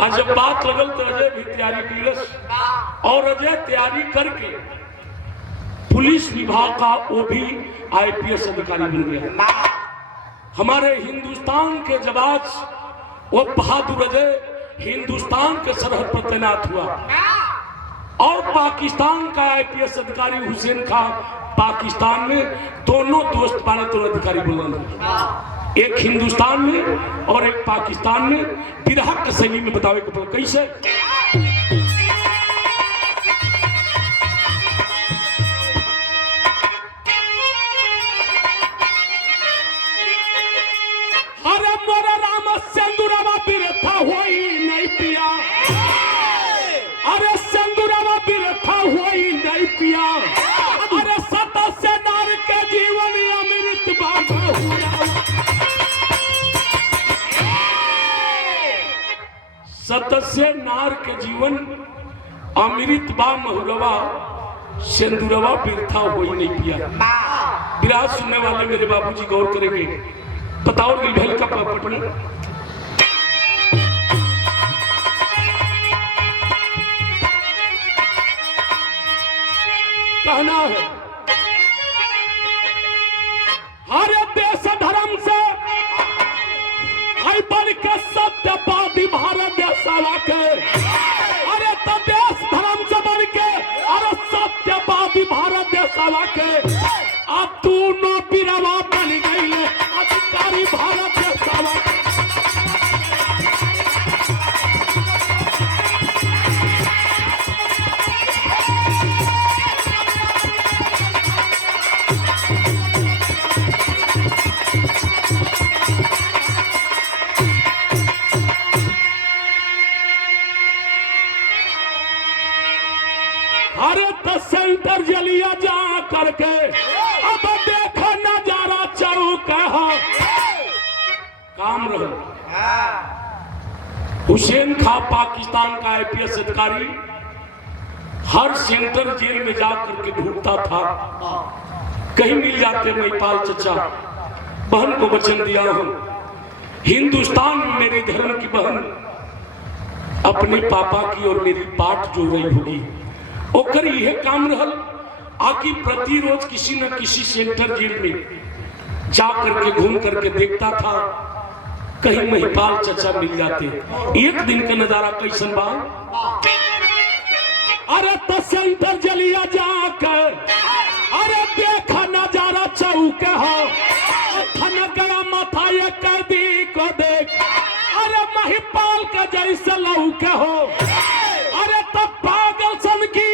आज जब बात लगल तो अजय भी तैयारी की और अजय तैयारी करके पुलिस विभाग का वो भी IPS अधिकारी बन गया। हमारे हिंदुस्तान के जवाज वो बहादुर अजय हिंदुस्तान के सरहद पर तैनात हुआ और पाकिस्तान का IPS अधिकारी हुसैन खां पाकिस्तान में, दोनों दोस्त पाने तो अधिकारी बन एक हिंदुस्तान में और एक पाकिस्तान में। बिरहा के शैली में बतावे को कैसे अरे मोरा राम सिंदूरवा बिरथा होई नहीं पिया, अरे सिंदूरवा बिरथा होई नहीं पिया, अरे सत से नार के जीवन अमृत बाबा हुआ, सतस्य नार के जीवन अमृत बा महुरवा, सिंदूरवा बिरथा होई नहीं पिया। विराज सुनने वाले मेरे बाबूजी गौर करेंगे। बताओ भैल का पटना कहना है हर देश धर्म से बढ़ के सत्यवादी भारत देश के, अरे तो देश धर्म से बढ़ के देशवा के अब तू नो पिरवा बन गई अधिकारी भारत देशवा सेंटर जलिया जा करके अब देखो नजारा चौक काम रहो। हुसैन खां पाकिस्तान का आईपीएस अधिकारी हर सेंटर जेल में जाकर के ढूंढता था, कहीं मिल जाते महिपाल चचा। बहन को वचन दिया हूं, हिंदुस्तान में मेरे धर्म की बहन अपने पापा की और मेरी पाठ जोड़ रही होगी, ओकर यह काम रहल आकि प्रतिरोज किसी न किसी सेंटर जेल में जा करके घूम करके देखता था, कहीं महिपाल चचा मिल जाते। एक दिन का नजारा कैसन बा, अरे तो सेंटर जलिया जाकर अरे देखा नजारा चौक हो, थन गया माथा ये कैदी को देख, अरे महिपाल का जैसे लौक हो। अरे तब पागल सन की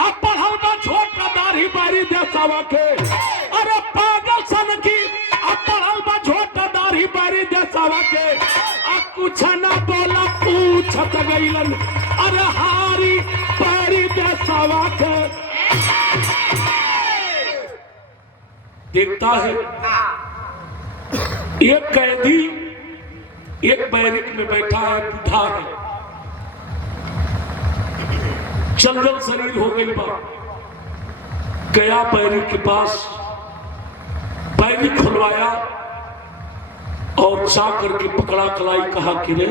अब पढ़ल बा छोटा दाढ़ी बारी देशवा के, अरे पागल सन की अब पढ़ल बा छोटा दाढ़ी बारी देशवा के, अब कुछ ना बोला पूछत गईलन अरे हारी बारी देशवा के। देखता है एक कैदी एक बैरिक में बैठा है, बूढ़ा है, चंदन शरीर हो गई बा, गया बैरिक के पास, बैरिक खुलवाया और जा करके पकड़ा कलाई, कहा कि रे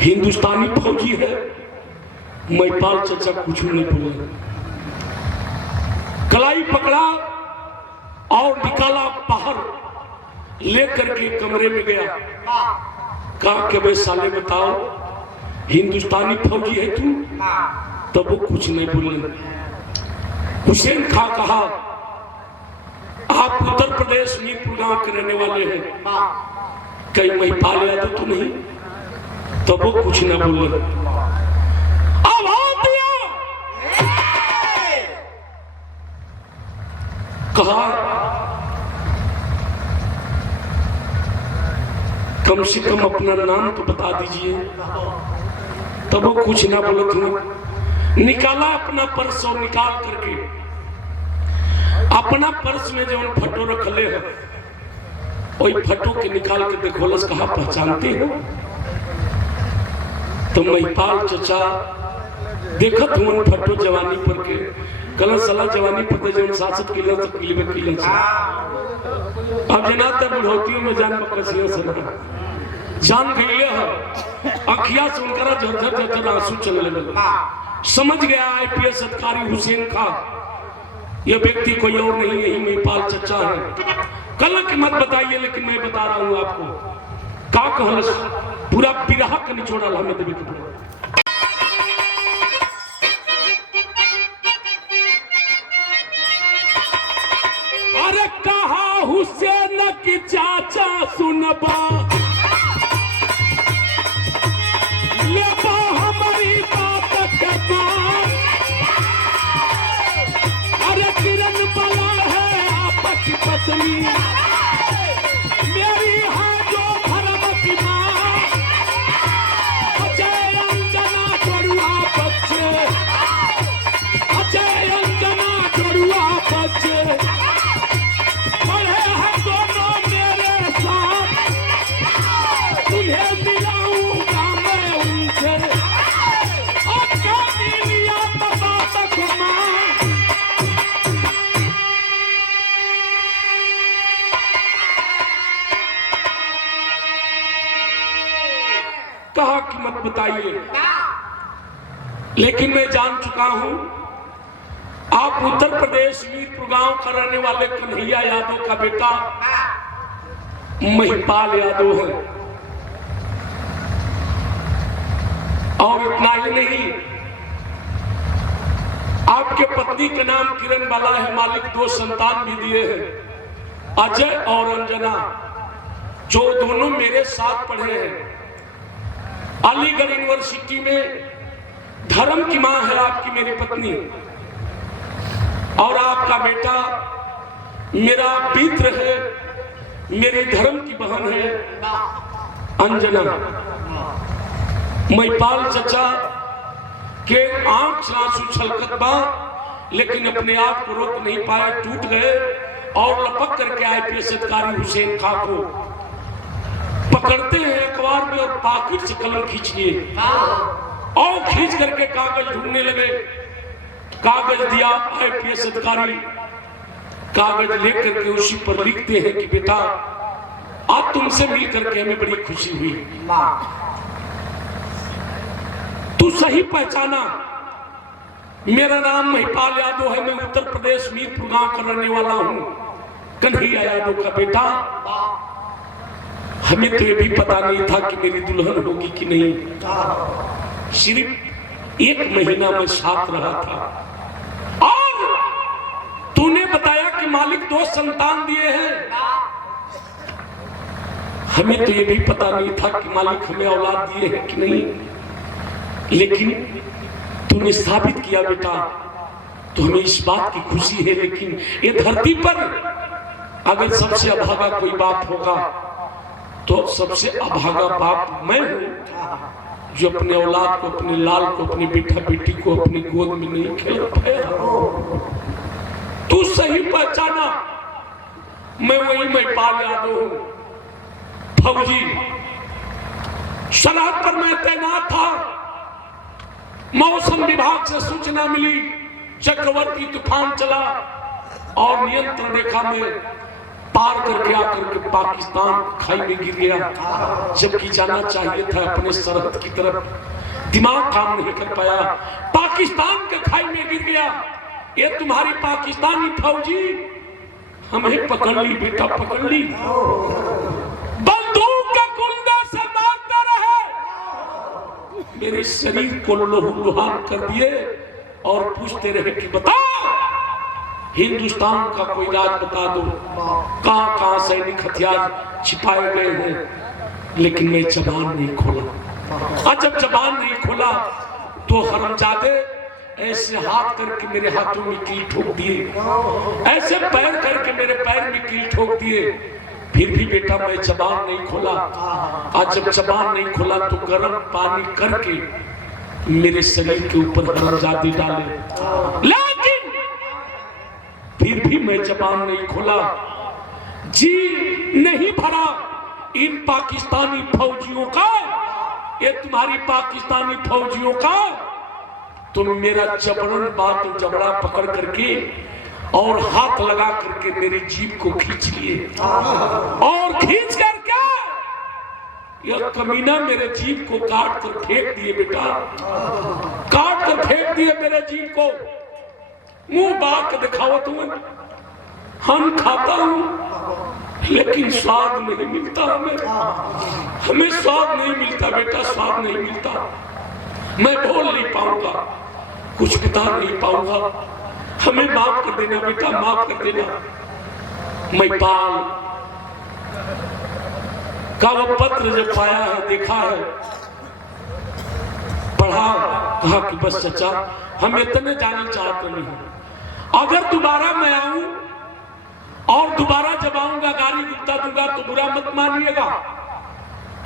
हिंदुस्तानी फौजी है। महिपाल चचा कुछ नहीं बोले, कलाई पकड़ा और निकाला बाहर, लेकर के कमरे में गया, कहा कि भाई साले बताओ हिंदुस्तानी फौजी है तू? तब वो कुछ नहीं बोले। हुसैन खां कहा आप उत्तर प्रदेश मीरपुर गांव के रहने वाले हैं, कहीं महिपाल यादव तो नहीं? तब वो कुछ न बोले। आवाज दिया, कहा कम से कम अपना नाम तो बता दीजिए। तब वो कुछ ना बोले थे। निकाला अपना पर्स और निकाल करके अपना पर्स में जो फोटो रखले है वही फोटो के निकाल के देखोलस, कहा पहचानते हो? तो महिपाल चचा देखत हुन फोटो जवानी पर के, कल सला जवानी पर जो शासक किले तो किले में किले अब जनाते बुढ़ौतियों में जान बकसिया सना जान गए है, अखिया से उनका झरझर झरझर आंसू चलने लगा। समझ गया आईपीएस अधिकारी हुसैन खां यह व्यक्ति कोई और नहीं, यही महिपाल चचा है। कल की मत बताइए, लेकिन मैं बता रहा हूं आपको का कहलस, पूरा पिरहा का निचोड़ा हमें देवे के। अरे कहा हुसैन की चाचा सुनबा, हमारी बात के बाद, अरे किरण बला है आपकी पत्नी, मेरी है जो धर्म की माँ, अजय अंजना जोड़ुआ बच्चे, अजय अंजना जोड़ुआ बच्चे पढ़े हैं दोनों मेरे साथ, तुझे मिलाऊंगा मैं उनसे, और कभी लिया बता तक मां। कहा कि मत बताइए, लेकिन मैं जान चुका हूं आप उत्तर प्रदेश मीरपुर गांव का रहने वाले कन्हैया यादव का बेटा महिपाल यादव है। और इतना ही नहीं, आप आपके पत्नी के नाम किरण बाला है, मालिक 2 संतान भी दिए हैं, अजय और अंजना, जो दोनों मेरे साथ पढ़े हैं। अलीगढ़ यूनिवर्सिटी में धर्म की मां है आपकी मेरी पत्नी, और आपका बेटा मेरा मित्र है, मेरे धर्म की बहन है अंजना। महिपाल चचा के आंख से आंसू छलकत बा, लेकिन अपने आप को रोक नहीं पाए, टूट गए और लपक करके आईपीएस अधिकारी हुसैन खां को पकड़ते हैं अखबार में और पाकिट से कलम खींच लिए और खींच करके कागज ढूंढने लगे। कागज दिया, आईपीएस अधिकारी कागज लेकर के उसी पर लिखते हैं कि बेटा आज तुमसे मिल करके हमें बड़ी खुशी हुई, तू सही पहचाना, मेरा नाम महिपाल यादव है, मैं उत्तर प्रदेश मीरपुर गांव का रहने वाला हूं, कन्हैया यादव का बेटा। हमें तो ये भी पता नहीं था कि मेरी दुल्हन होगी कि नहीं, सिर्फ 1 महीना में साथ रहा था और तूने बताया कि मालिक 2 संतान दिए हैं। हमें तो ये भी पता नहीं था कि मालिक हमें औलाद दिए हैं कि नहीं, लेकिन तूने साबित किया बेटा, तो हमें इस बात की खुशी है। लेकिन ये धरती पर अगर सबसे अभागा कोई बाप होगा तो सबसे अभागा बाप मैं हूं, जो अपने औलाद को, अपने लाल को, अपनी बेटा बेटी को अपनी गोद में नहीं खेल पाया। तू सही पहचाना, मैं वही महिपाल यादव हूं, फौजी, सरहद पर मैं तैनात था। मौसम विभाग से सूचना मिली, चक्रवाती तूफान चला और नियंत्रण रेखा में पार करके आकर के पाकिस्तान खाई में गिर गया, जबकि जाना चाहिए था अपने सरहद की तरफ। दिमाग काम नहीं कर पाया, पाकिस्तान के खाई में गिर गया। ये तुम्हारी पाकिस्तानी फौजी हमें पकड़ ली बेटा, पकड़ ली, बंदूक के कुंडे से मारते रहे, मेरे शरीर को लहूलुहान कर दिए और पूछते रहे कि बताओ हिंदुस्तान का कोई राज बता दो, कहां कहां सैनिक हथियार छिपाए गए हैं। लेकिन मैं जबान नहीं खोला, और जब जबान नहीं खोला तो हरामजादे ऐसे हाथ करके मेरे हाथों में कील ठोक दिए, ऐसे पैर करके मेरे पैर में कील ठोक दिए। फिर भी बेटा मैं जबान नहीं खोला, और जब जबान नहीं खोला तो गर्म पानी करके मेरे शरीर के ऊपर हरामजादे डाले, लेकिन फिर भी मैं जबान नहीं खोला। जी नहीं भरा इन पाकिस्तानी फौजियों का, ये तुम्हारी पाकिस्तानी फौजियों का। तुम मेरा जबरन बात जबड़ा पकड़ करके और हाथ लगा करके मेरी जीभ को खींच लिए, और खींच करके यह कमीना मेरे जीभ को काट कर फेंक दिए बेटा, काट कर फेंक दिए मेरे जीभ को। मुंह बात दिखाओ तुम, हम खाता हूं लेकिन स्वाद नहीं मिलता, हमें स्वाद नहीं मिलता बेटा, स्वाद नहीं मिलता। मैं बोल नहीं पाऊंगा, कुछ बता नहीं पाऊंगा, हमें माफ कर देना बेटा, माफ कर देना। महिपाल का वो पत्र जब पाया है, देखा है, पढ़ा, कहा कि बस चचा हम इतने जाना चाहते नहीं, अगर दोबारा मैं आऊं और दोबारा जब आऊंगा गाली गुप्ता दूंगा तो बुरा मत मानिएगा।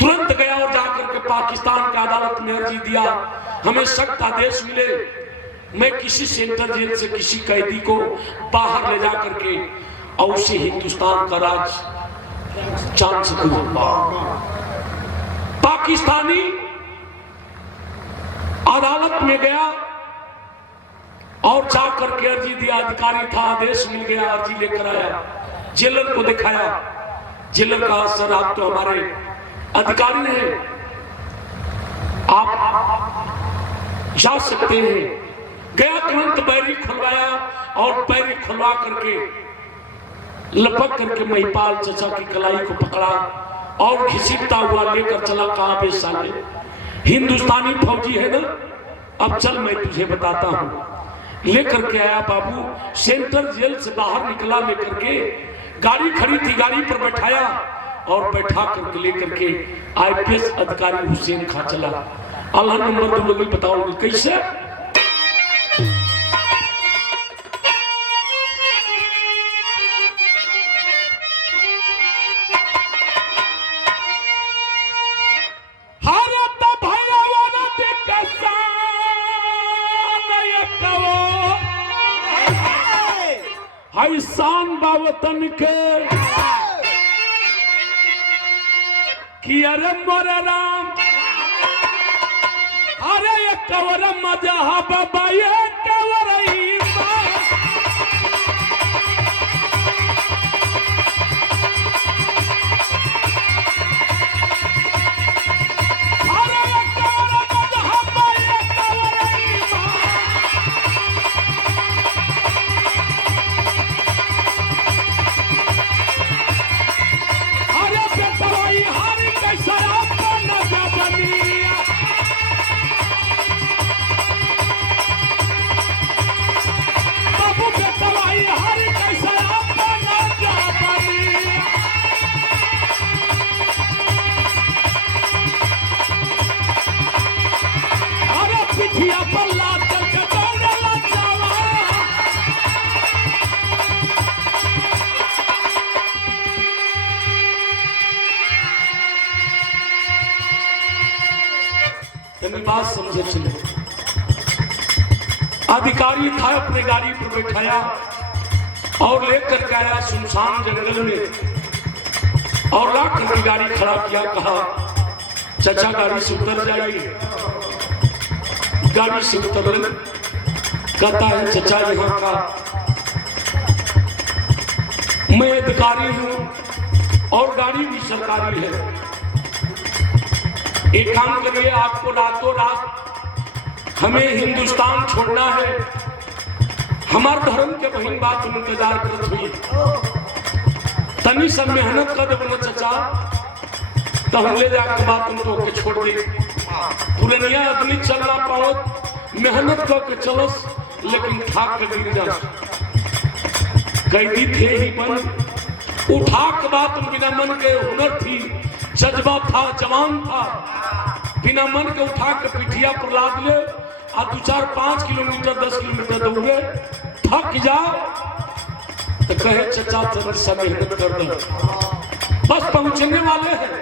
तुरंत गया और जाकर के पाकिस्तान की अदालत में अर्जी दिया, हमें सख्त आदेश मिले, मैं किसी सेंट्रल जेल से किसी कैदी को बाहर ले जाकर के और उसे हिंदुस्तान का राज चांद सकूं। पाकिस्तानी अदालत में गया और जाकर के अर्जी दिया, अधिकारी था, आदेश मिल गया, अर्जी लेकर आया, जेलर को दिखाया। जेलर का सर आप तो हमारे अधिकारी हैं, आप जा सकते हैं। गया, तुरंत बैरी खुलवाया और बैरी खुलवा करके लपक करके महिपाल चचा की कलाई को पकड़ा और घिसटता हुआ लेकर चला। कहां पे साले, हिंदुस्तानी फौजी है ना, अब चल मैं तुझे बताता हूं। लेकर के आया बाबू, सेंट्रल जेल से बाहर निकला लेकर के, गाड़ी खड़ी थी, गाड़ी पर बैठाया और बैठा करके लेकर के IPS अधिकारी हुसैन खां चला। अल्लाह नंबर 2 लोग बताओ कैसे? शान बावतन के कि अरे मोरे राम, अरे ये कवर मजहब बाबा, ये कवर ईमान, अरे ये कवर मजहब, ये कवर ईमान, बात समझे चले। अधिकारी था, अपने गाड़ी पर बैठाया और लेकर के आया सुनसान जंगल में और ला करके गाड़ी खड़ा किया, कहा चाचा गाड़ी से उतर जाइए। गाड़ी से उतर, कहता है चाचा यहाँ का मैं अधिकारी हूँ और गाड़ी भी सरकारी है, एक काम करिए, आपको रातों रात हमें हिंदुस्तान छोड़ना है। हमार धर्म के बहन बात इंतजार करत हुई, तनी सब मेहनत कर देना चाचा, तो हम ले जाकर बात उनको के छोड़ दे। पुरनिया आदमी चलना पाओ, मेहनत करके चलस, लेकिन थाक के गिर जा। कैदी थे ही बन, उठा के बात बिना मन के हुनर थी, जज्बा था, जवान था, बिना मन के उठा के पिठिया पर लाद ले और 2-4-5 किलोमीटर 10 किलोमीटर दौड़े, थक जाओ तो कहे चाचा चल सब मेहनत कर दो, बस पहुंचने वाले हैं।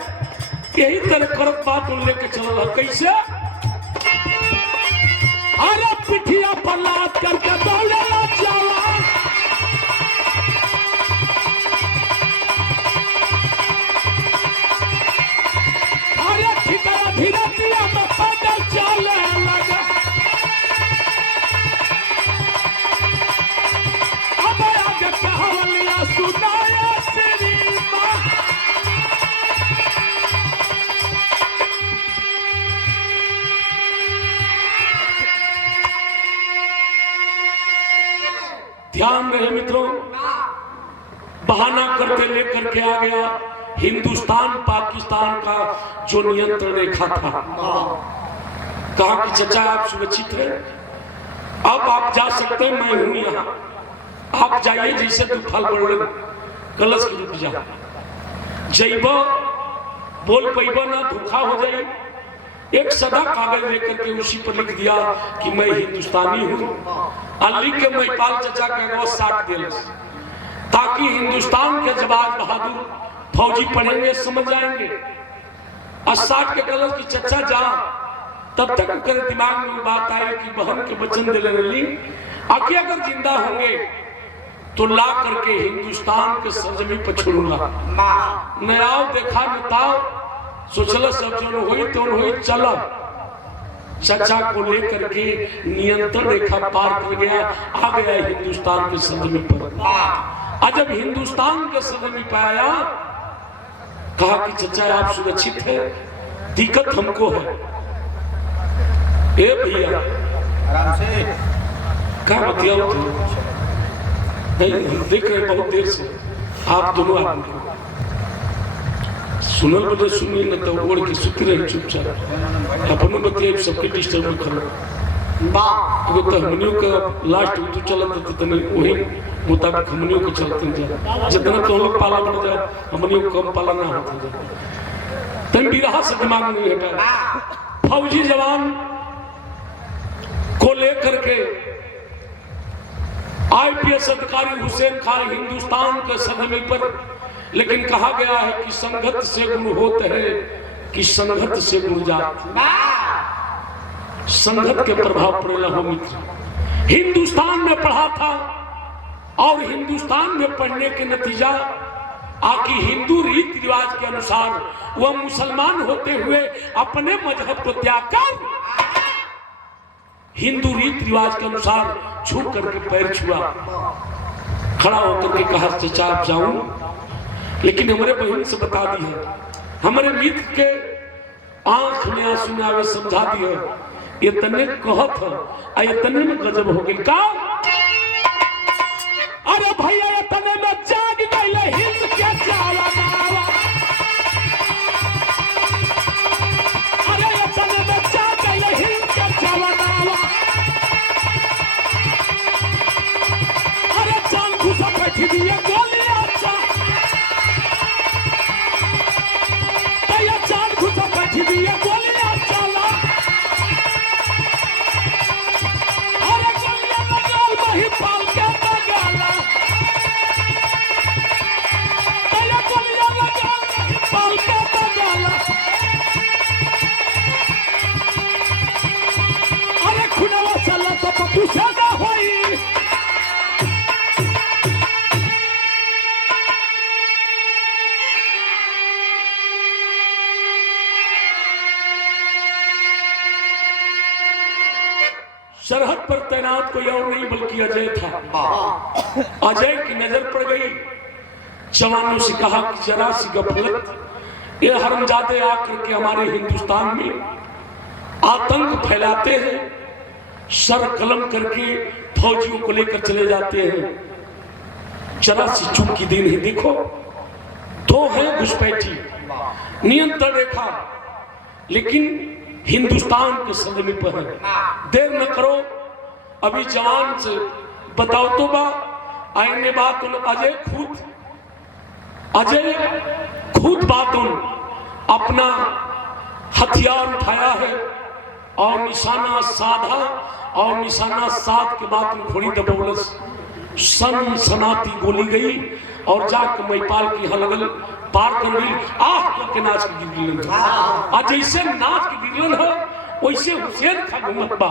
यही तरह करत बात उन लेके चल। कैसे? अरे पिठिया पर लाद करके दौड़े जावा, धीरतिया में पैदल चले लगा, अब आगे कहावलिया सुनाया श्री माँ। ध्यान रहे मित्रों, बहाना करके लेकर के आ गया हिंदुस्तान पाकिस्तान का जो नियंत्रण रेखा था। कहा कि चाचा आप सुरक्षित हैं, अब आप जा सकते हैं, मैं हूं यहाँ, आप जाइए, जैसे तू फल बढ़ कलश की रुक जा, जैब बोल पैब ना, धोखा हो जाए। एक सदा कागज लेकर के उसी पर लिख दिया कि मैं हिंदुस्तानी हूँ, और लिख के महिपाल चाचा का 60 दिल, ताकि हिंदुस्तान के जवाब बहादुर फौजी पढ़ेंगे समझ जाएंगे। 60 के कलश की चचा जा, तब तक कर दिमाग में बात आई कि बहन के वचन दिले रही, आगे अगर जिंदा होंगे तो ला करके हिंदुस्तान के सरजमी पर छोड़ूंगा। नयाव देखा नताव, सोचल सब जो हुई तो हुई, चला चचा को लेकर के नियंत्रण रेखा पार कर गया, आ गया हिंदुस्तान के सरजमी पर। आज जब हिंदुस्तान के सरजमी पर आया, कहा कि चाचा आप सुरक्षित है, दिक्कत हमको है। ए भैया आराम से क्या बतियाओ, नहीं हम देख रहे बहुत देर से, आप दोनों आदमी सुनल बदे सुनिए न तो ओढ़ के सुत रहे चुपचाप, अपने बतिया सबके डिस्टर्ब करो। अगर तो हमनियों का लास्ट तो चलत तो तने वही मुताबिक हमनियों के चलते जा जितना तो लोग पाला बढ़ जाए हमनियों कम पाला ना होता जाए तन बिरहा से दिमाग नहीं हटा। फौजी जवान को लेकर के आईपीएस अधिकारी हुसैन खान हिंदुस्तान के सदमे पर, लेकिन कहा गया है कि संगत से गुण होते हैं कि संगत से गुण जाते। संगत के प्रभाव पड़ेला हो मित्र। हिंदुस्तान में पढ़ा था और हिंदुस्तान में पढ़ने के नतीजा आकि हिंदू रीति रिवाज के अनुसार वह मुसलमान होते हुए अपने मजहब को त्याग कर हिंदू रीति रिवाज के अनुसार छू करके पैर छुआ, खड़ा होकर के कहा चचा आप जाऊं, लेकिन हमारे बहन से बता दी है, हमारे मित्र के आंख में आंसू में आवे समझा दी है, इतने कहत है इतने में गजब हो गई का। अरे भैया इतने में जाग गए हिंद के जाला नावा, अरे इतने में जाग गए हिंद के जाला नावा, अरे जान घुसा बैठी दिए गोली अच्छा, भैया जान घुसा बैठी दिए गोली अच्छा, ही पाल के बगाला, भैया गोलियां लगा पाल के बगाला, अरे खुनवा चला तो पप्पू से ना होई, सरहद पर तैनात कोई और नहीं बल्कि अजय था। अजय की नजर पड़ गई, जवानों से कहा कि जरा सी गफलत, ये हरमजादे आकर के हमारे हिंदुस्तान में आतंक फैलाते हैं, सर कलम करके फौजियों को लेकर चले जाते हैं, जरा सी चूक की दिन है। देखो दो हैं घुसपैठी, नियंत्रण रेखा लेकिन हिंदुस्तान के सदमे पर है, देर न करो, अभी जवान से बताओ तो बा आईने बात अजय खुद बात अपना हथियार उठाया है और निशाना साधा, और निशाना साध के बाद घोड़ी दबोलस सन सनाती गोली गई और जाकर महिपाल की हलगल पार कर गई, आह करके नाच के गिरलन है। आज जैसे नाच के गिरलन है वैसे हुसैन खा घूमत बा।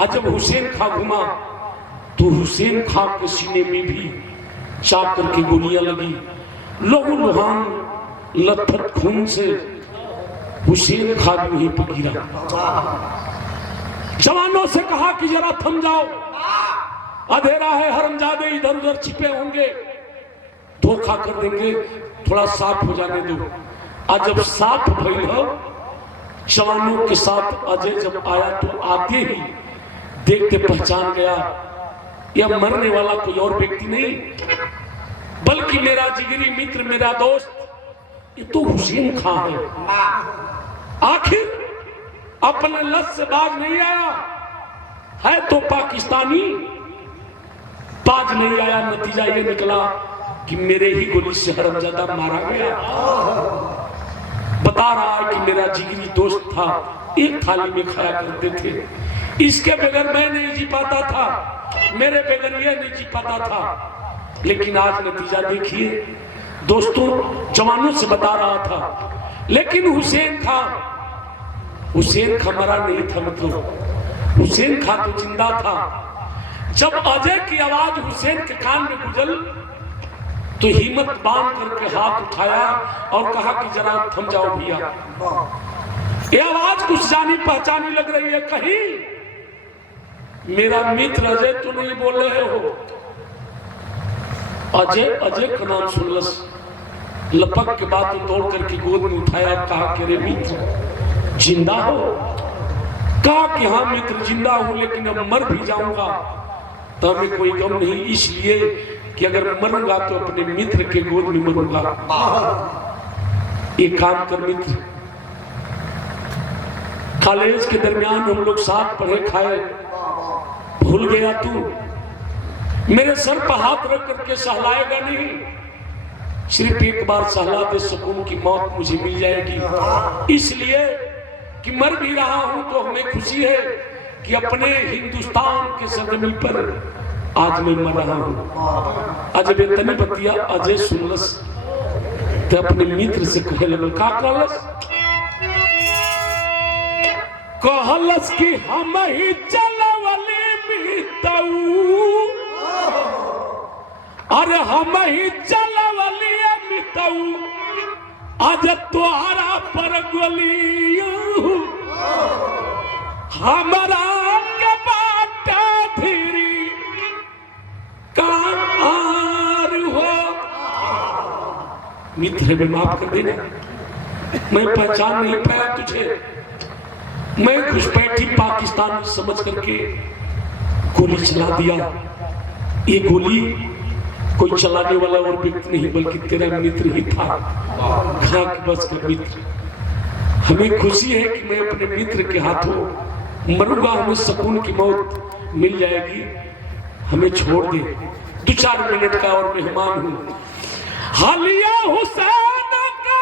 आज जब हुसैन खा घुमा तो हुसैन खा के सीने में भी चाक करके गोलियां लगी, लहू लुहान लथपथ खून से हुसैन खा भी वहीं पर गिरा। जवानों से कहा कि जरा थम जाओ, अंधेरा है, हरमजादे इधर उधर छिपे होंगे, धोखा कर देंगे, थोड़ा साफ हो जाने दो। आज जब साफ भइल हो, जवानों के साथ अजय जब आया तो आते ही देख के पहचान गया यह मरने वाला कोई और व्यक्ति नहीं बल्कि मेरा जिगरी मित्र, मेरा दोस्त, ये तो हुसैन खान है। आखिर अपने लत से बाज नहीं आया है तो पाकिस्तानी, बाज नहीं आया, नतीजा ये निकला कि मेरे ही गोली से हरमजादा मारा गया। बता रहा है कि मेरा जिगरी दोस्त था, एक थाली में खाया करते थे, इसके बगैर मैं नहीं जी पाता था, मेरे बगैर ये नहीं जी पाता था। लेकिन आज नतीजा देखिए दोस्तों, जवानों से बता रहा था, लेकिन हुसैन खां मरा नहीं था, मतलब हुसैन खां तो जिंदा था। जब अजय की आवाज हुसैन के कान में गुजर तो हिम्मत बांध करके हाथ उठाया और कहा कि जरा थम जाओ भैया, ये आवाज कुछ जानी पहचानी लग रही है, कहीं मेरा मित्र अजय तो नहीं बोल रहे हो। अजय का नाम सुनलस, लपक के बाद तो दौड़ करके गोद में उठाया, कहा कि रे मित्र जिंदा हो? कहा कि हाँ मित्र जिंदा हूं, लेकिन अब मर भी जाऊंगा तो हमें कोई गम नहीं, इसलिए कि अगर मरूंगा तो अपने मित्र के गोद में मरूंगा। एक काम कर मित्र, कॉलेज के दरमियान हम लोग साथ पढ़े खाए, भूल गया तू? मेरे सर पर हाथ रख करके सहलाएगा नहीं, सिर्फ एक बार सहला दे, सुकून की मौत मुझे मिल जाएगी। इसलिए कि मर भी रहा हूं तो हमें खुशी है कि अपने हिंदुस्तान के सरजमीन पर आज मैं मर रहा हूं। अजब तनी बतिया अजय सुनलस तो अपने मित्र से कहे लगल, का कहलस कि हम ही चलवले मितऊ, अरे हम ही चलवले मितऊ, आज तोहरा पर गोलियों हमारा के बात धीरी कार हो। मित्र में माफ कर देना, मैं पहचान नहीं पाया तुझे, मैं घुसपैठी पाकिस्तान समझ करके गोली चला दिया। ये गोली कोई चलाने वाला और व्यक्ति नहीं बल्कि तेरा मित्र ही था, खाक बस का मित्र। हमें खुशी है कि मैं अपने मित्र के हाथों मरूंगा, हमें सुकून की मौत मिल जाएगी। हमें छोड़ दे, 2-4 मिनट का और मेहमान हूं। हालिया हुसैन का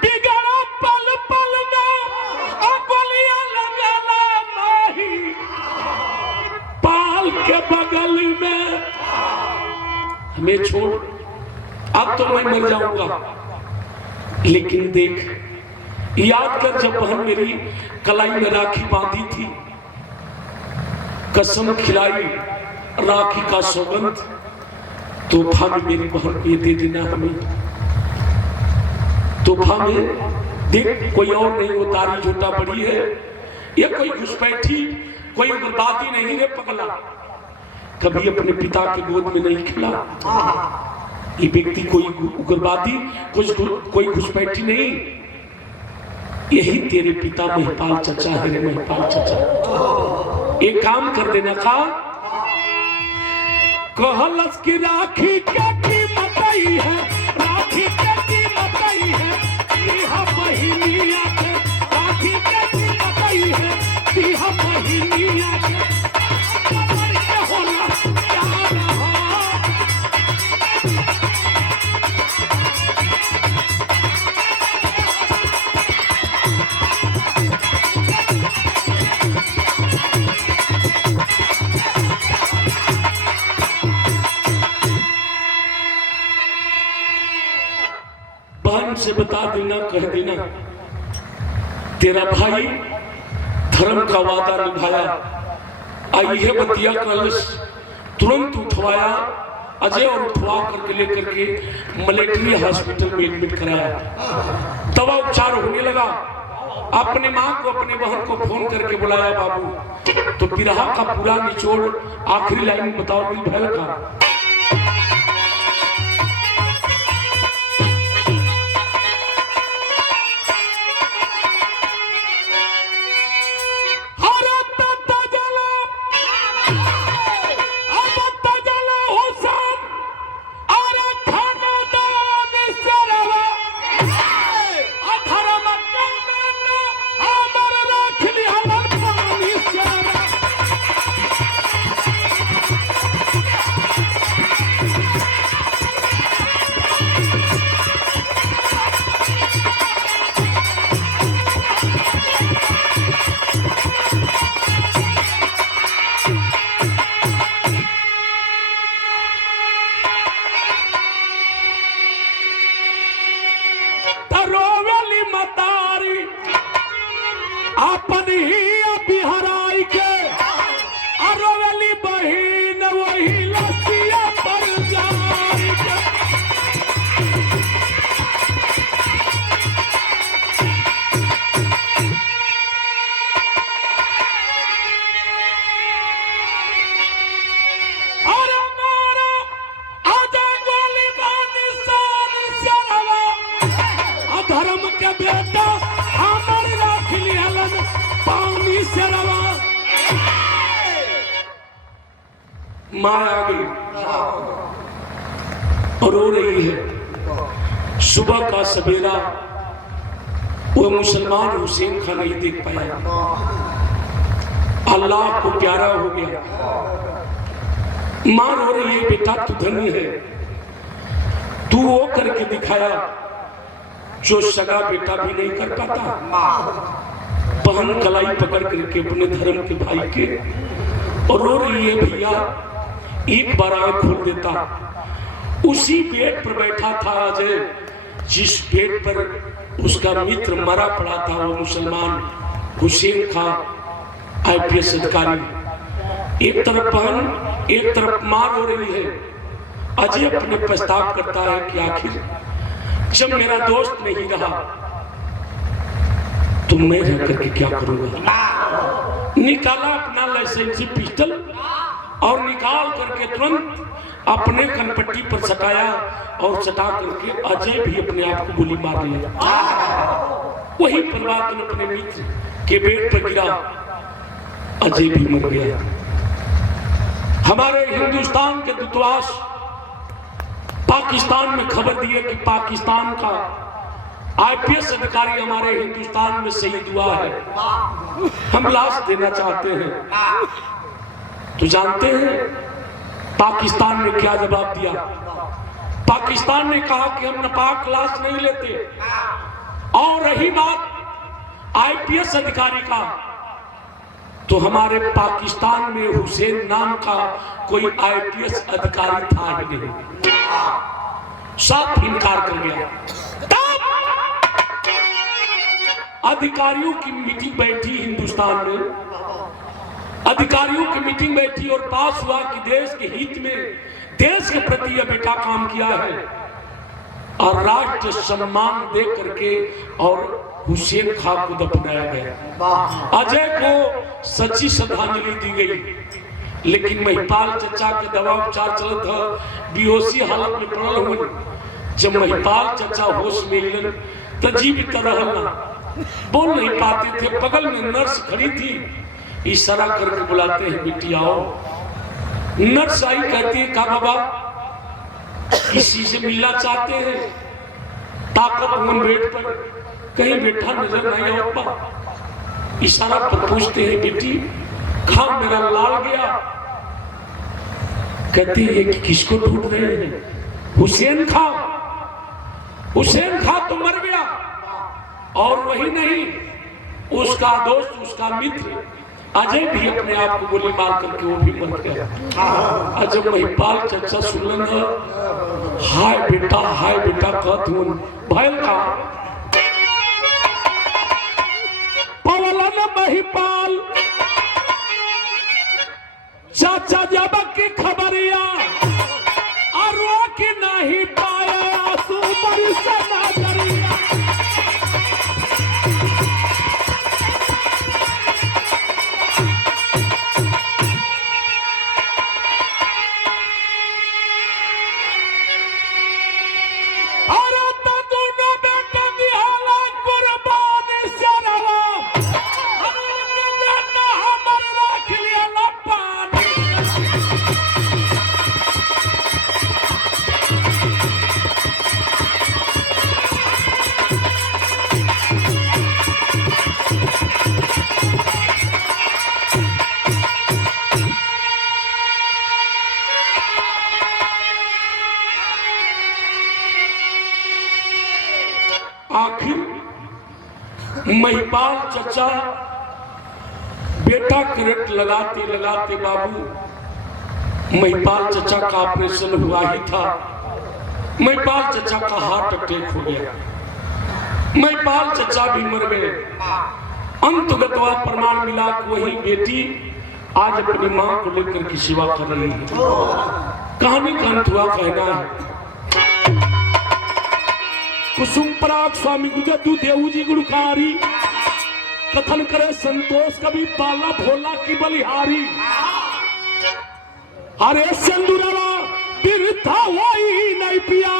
बिगड़ा पल पल में गोलियां लगाना माही पाल के बगल में। हमें छोड़, अब तो मैं मर जाऊंगा, लेकिन देख याद कर जब बहन मेरी कलाई में राखी बांधी थी, कसम खिलाई राखी का सौगंध, तोहफा में मेरी बहन को ये दे देना हमें। तोहफा में देख, कोई और नहीं, वो तारी झूठा बड़ी है, ये कोई घुसपैठी कोई उग्रवादी नहीं रे पगला, कभी अपने पिता के गोद में नहीं खिला। ये व्यक्ति कोई उग्रवादी कोई घुसपैठी नहीं, यही तेरे पिता महिपाल चचा है रे, महिपाल चचा। एक काम कर देना का, कहलस की राखी क्या कीमत है, राखी क्या कीमत है, तीहा बहिनिया के राखी क्या कीमत है, तीहा बहिनिया के होला प्यार हो। से बता देना, कह देना तेरा भाई धर्म का वादा निभाया। आई है बतिया कलश तुरंत उठवाया अजय, और उठवा करके लेकर के मिलिट्री हॉस्पिटल में एडमिट कराया। दवा उपचार होने लगा। अपने माँ को अपने बहन को फोन करके बुलाया, बाबू तो बिरहा का पूरा निचोड़ आखिरी लाइन बताओ दिल भैल का। अपन ही बिहराई के अरोवली बहिन वही लसिया पर जाई के। अरे मारा आजा गोली बानी सान सरवा अधर्म के बेटा हमर राखली हलन पानी सरवा। माँ आ गई और रो रही है। सुबह का सवेरा वो वो मुसलमान हुसैन खान नहीं देख पाया, अल्लाह को प्यारा हो गया। मां रो रही है, बेटा तू धनी है, तू वो करके दिखाया जो सगा बेटा भी नहीं कर पाता। बहन कलाई पकड़ करके अपने धर्म के भाई के और रो रही है, भैया एक बार आंख खोल देता। उसी बेड पर बैठा था अजय, जिस बेड पर उसका मित्र मरा पड़ा था, वो मुसलमान हुसैन खान IPS अधिकारी। एक तरफ बहन, एक तरफ मां रो रही है। अजय अपने प्रस्ताव करता है कि आखिर जब मेरा दोस्त नहीं रहा तो मैं रह करके क्या करूंगा। निकाला अपना लाइसेंसी पिस्टल और निकाल करके तुरंत अपने कनपट्टी पर सटाया और सटा करके अजय भी अपने आप को गोली मार लिया। वही परिवार अपने मित्र के बेड पर गिरा, अजय भी मर गया। हमारे हिंदुस्तान के दूतावास पाकिस्तान में खबर दी है कि पाकिस्तान का IPS अधिकारी हमारे हिंदुस्तान में शहीद हुआ है, हम लाश देना चाहते हैं। तो जानते हैं पाकिस्तान ने क्या जवाब दिया? पाकिस्तान ने कहा कि हम नापाक लाश नहीं लेते। और रही बात IPS अधिकारी का, तो हमारे पाकिस्तान में हुसैन नाम का कोई IPS अधिकारी था ही नहीं, साफ इनकार कर गया। अधिकारियों की मीटिंग बैठी हिंदुस्तान में, अधिकारियों की मीटिंग बैठी और पास हुआ कि देश के हित में, देश के प्रति यह बेटा काम किया है और राष्ट्र सम्मान दे करके और हुसैन खान को दफनाया गया। अजय को सच्ची श्रद्धांजलि दी गई, लेकिन महिपाल चचा के दवा उपचार चलत था, बेहोशी हालत में पड़ल हुए। जब महिपाल चचा होश में मिलन तो जीवित रहना, बोल नहीं पाते थे। बगल में नर्स खड़ी थी, इशारा करके बुलाते हैं, बेटी आओ। नर्स आई, कहती है, कहा बाबा किसी से मिलना चाहते हैं? ताकत बेड पर कहीं बैठा नजर नहीं आता। इशारा पर पूछते हैं, बेटी खा मेरा लाल गया। कहती है कि किसको ढूंढ रहे हैं? हुसैन खा, हुसैन खा तो मर गया। और वही नहीं, उसका दोस्त, उसका मित्र अजय भी अपने आप को गोली मार करके वो भी मर गया। जब महिपाल चचा सुनलन, हाय बेटा कहत हूं भयल का पवलन महिपाल चाचा जब की खबरिया और रोक नहीं पाया, आंसू बरसे नजरिया। महिपाल चचा बेटा करंट लगाते लगाते बाबू, महिपाल चचा का ऑपरेशन हुआ ही था। महिपाल चचा का हार्ट अटैक हो गया, महिपाल चचा भी मर गए। अंतगतवा प्रमाण मिला कि वही बेटी आज अपनी मां को लेकर की सेवा कर रही है। कहानी का अंत हुआ कहना है, कुसुम पराग स्वामी गुजर देव जी गुणकारी, कथन करे संतोष कभी पाला भोला की बलिहारी। अरे सिंदूरवा बिरथा वही नहीं पिया,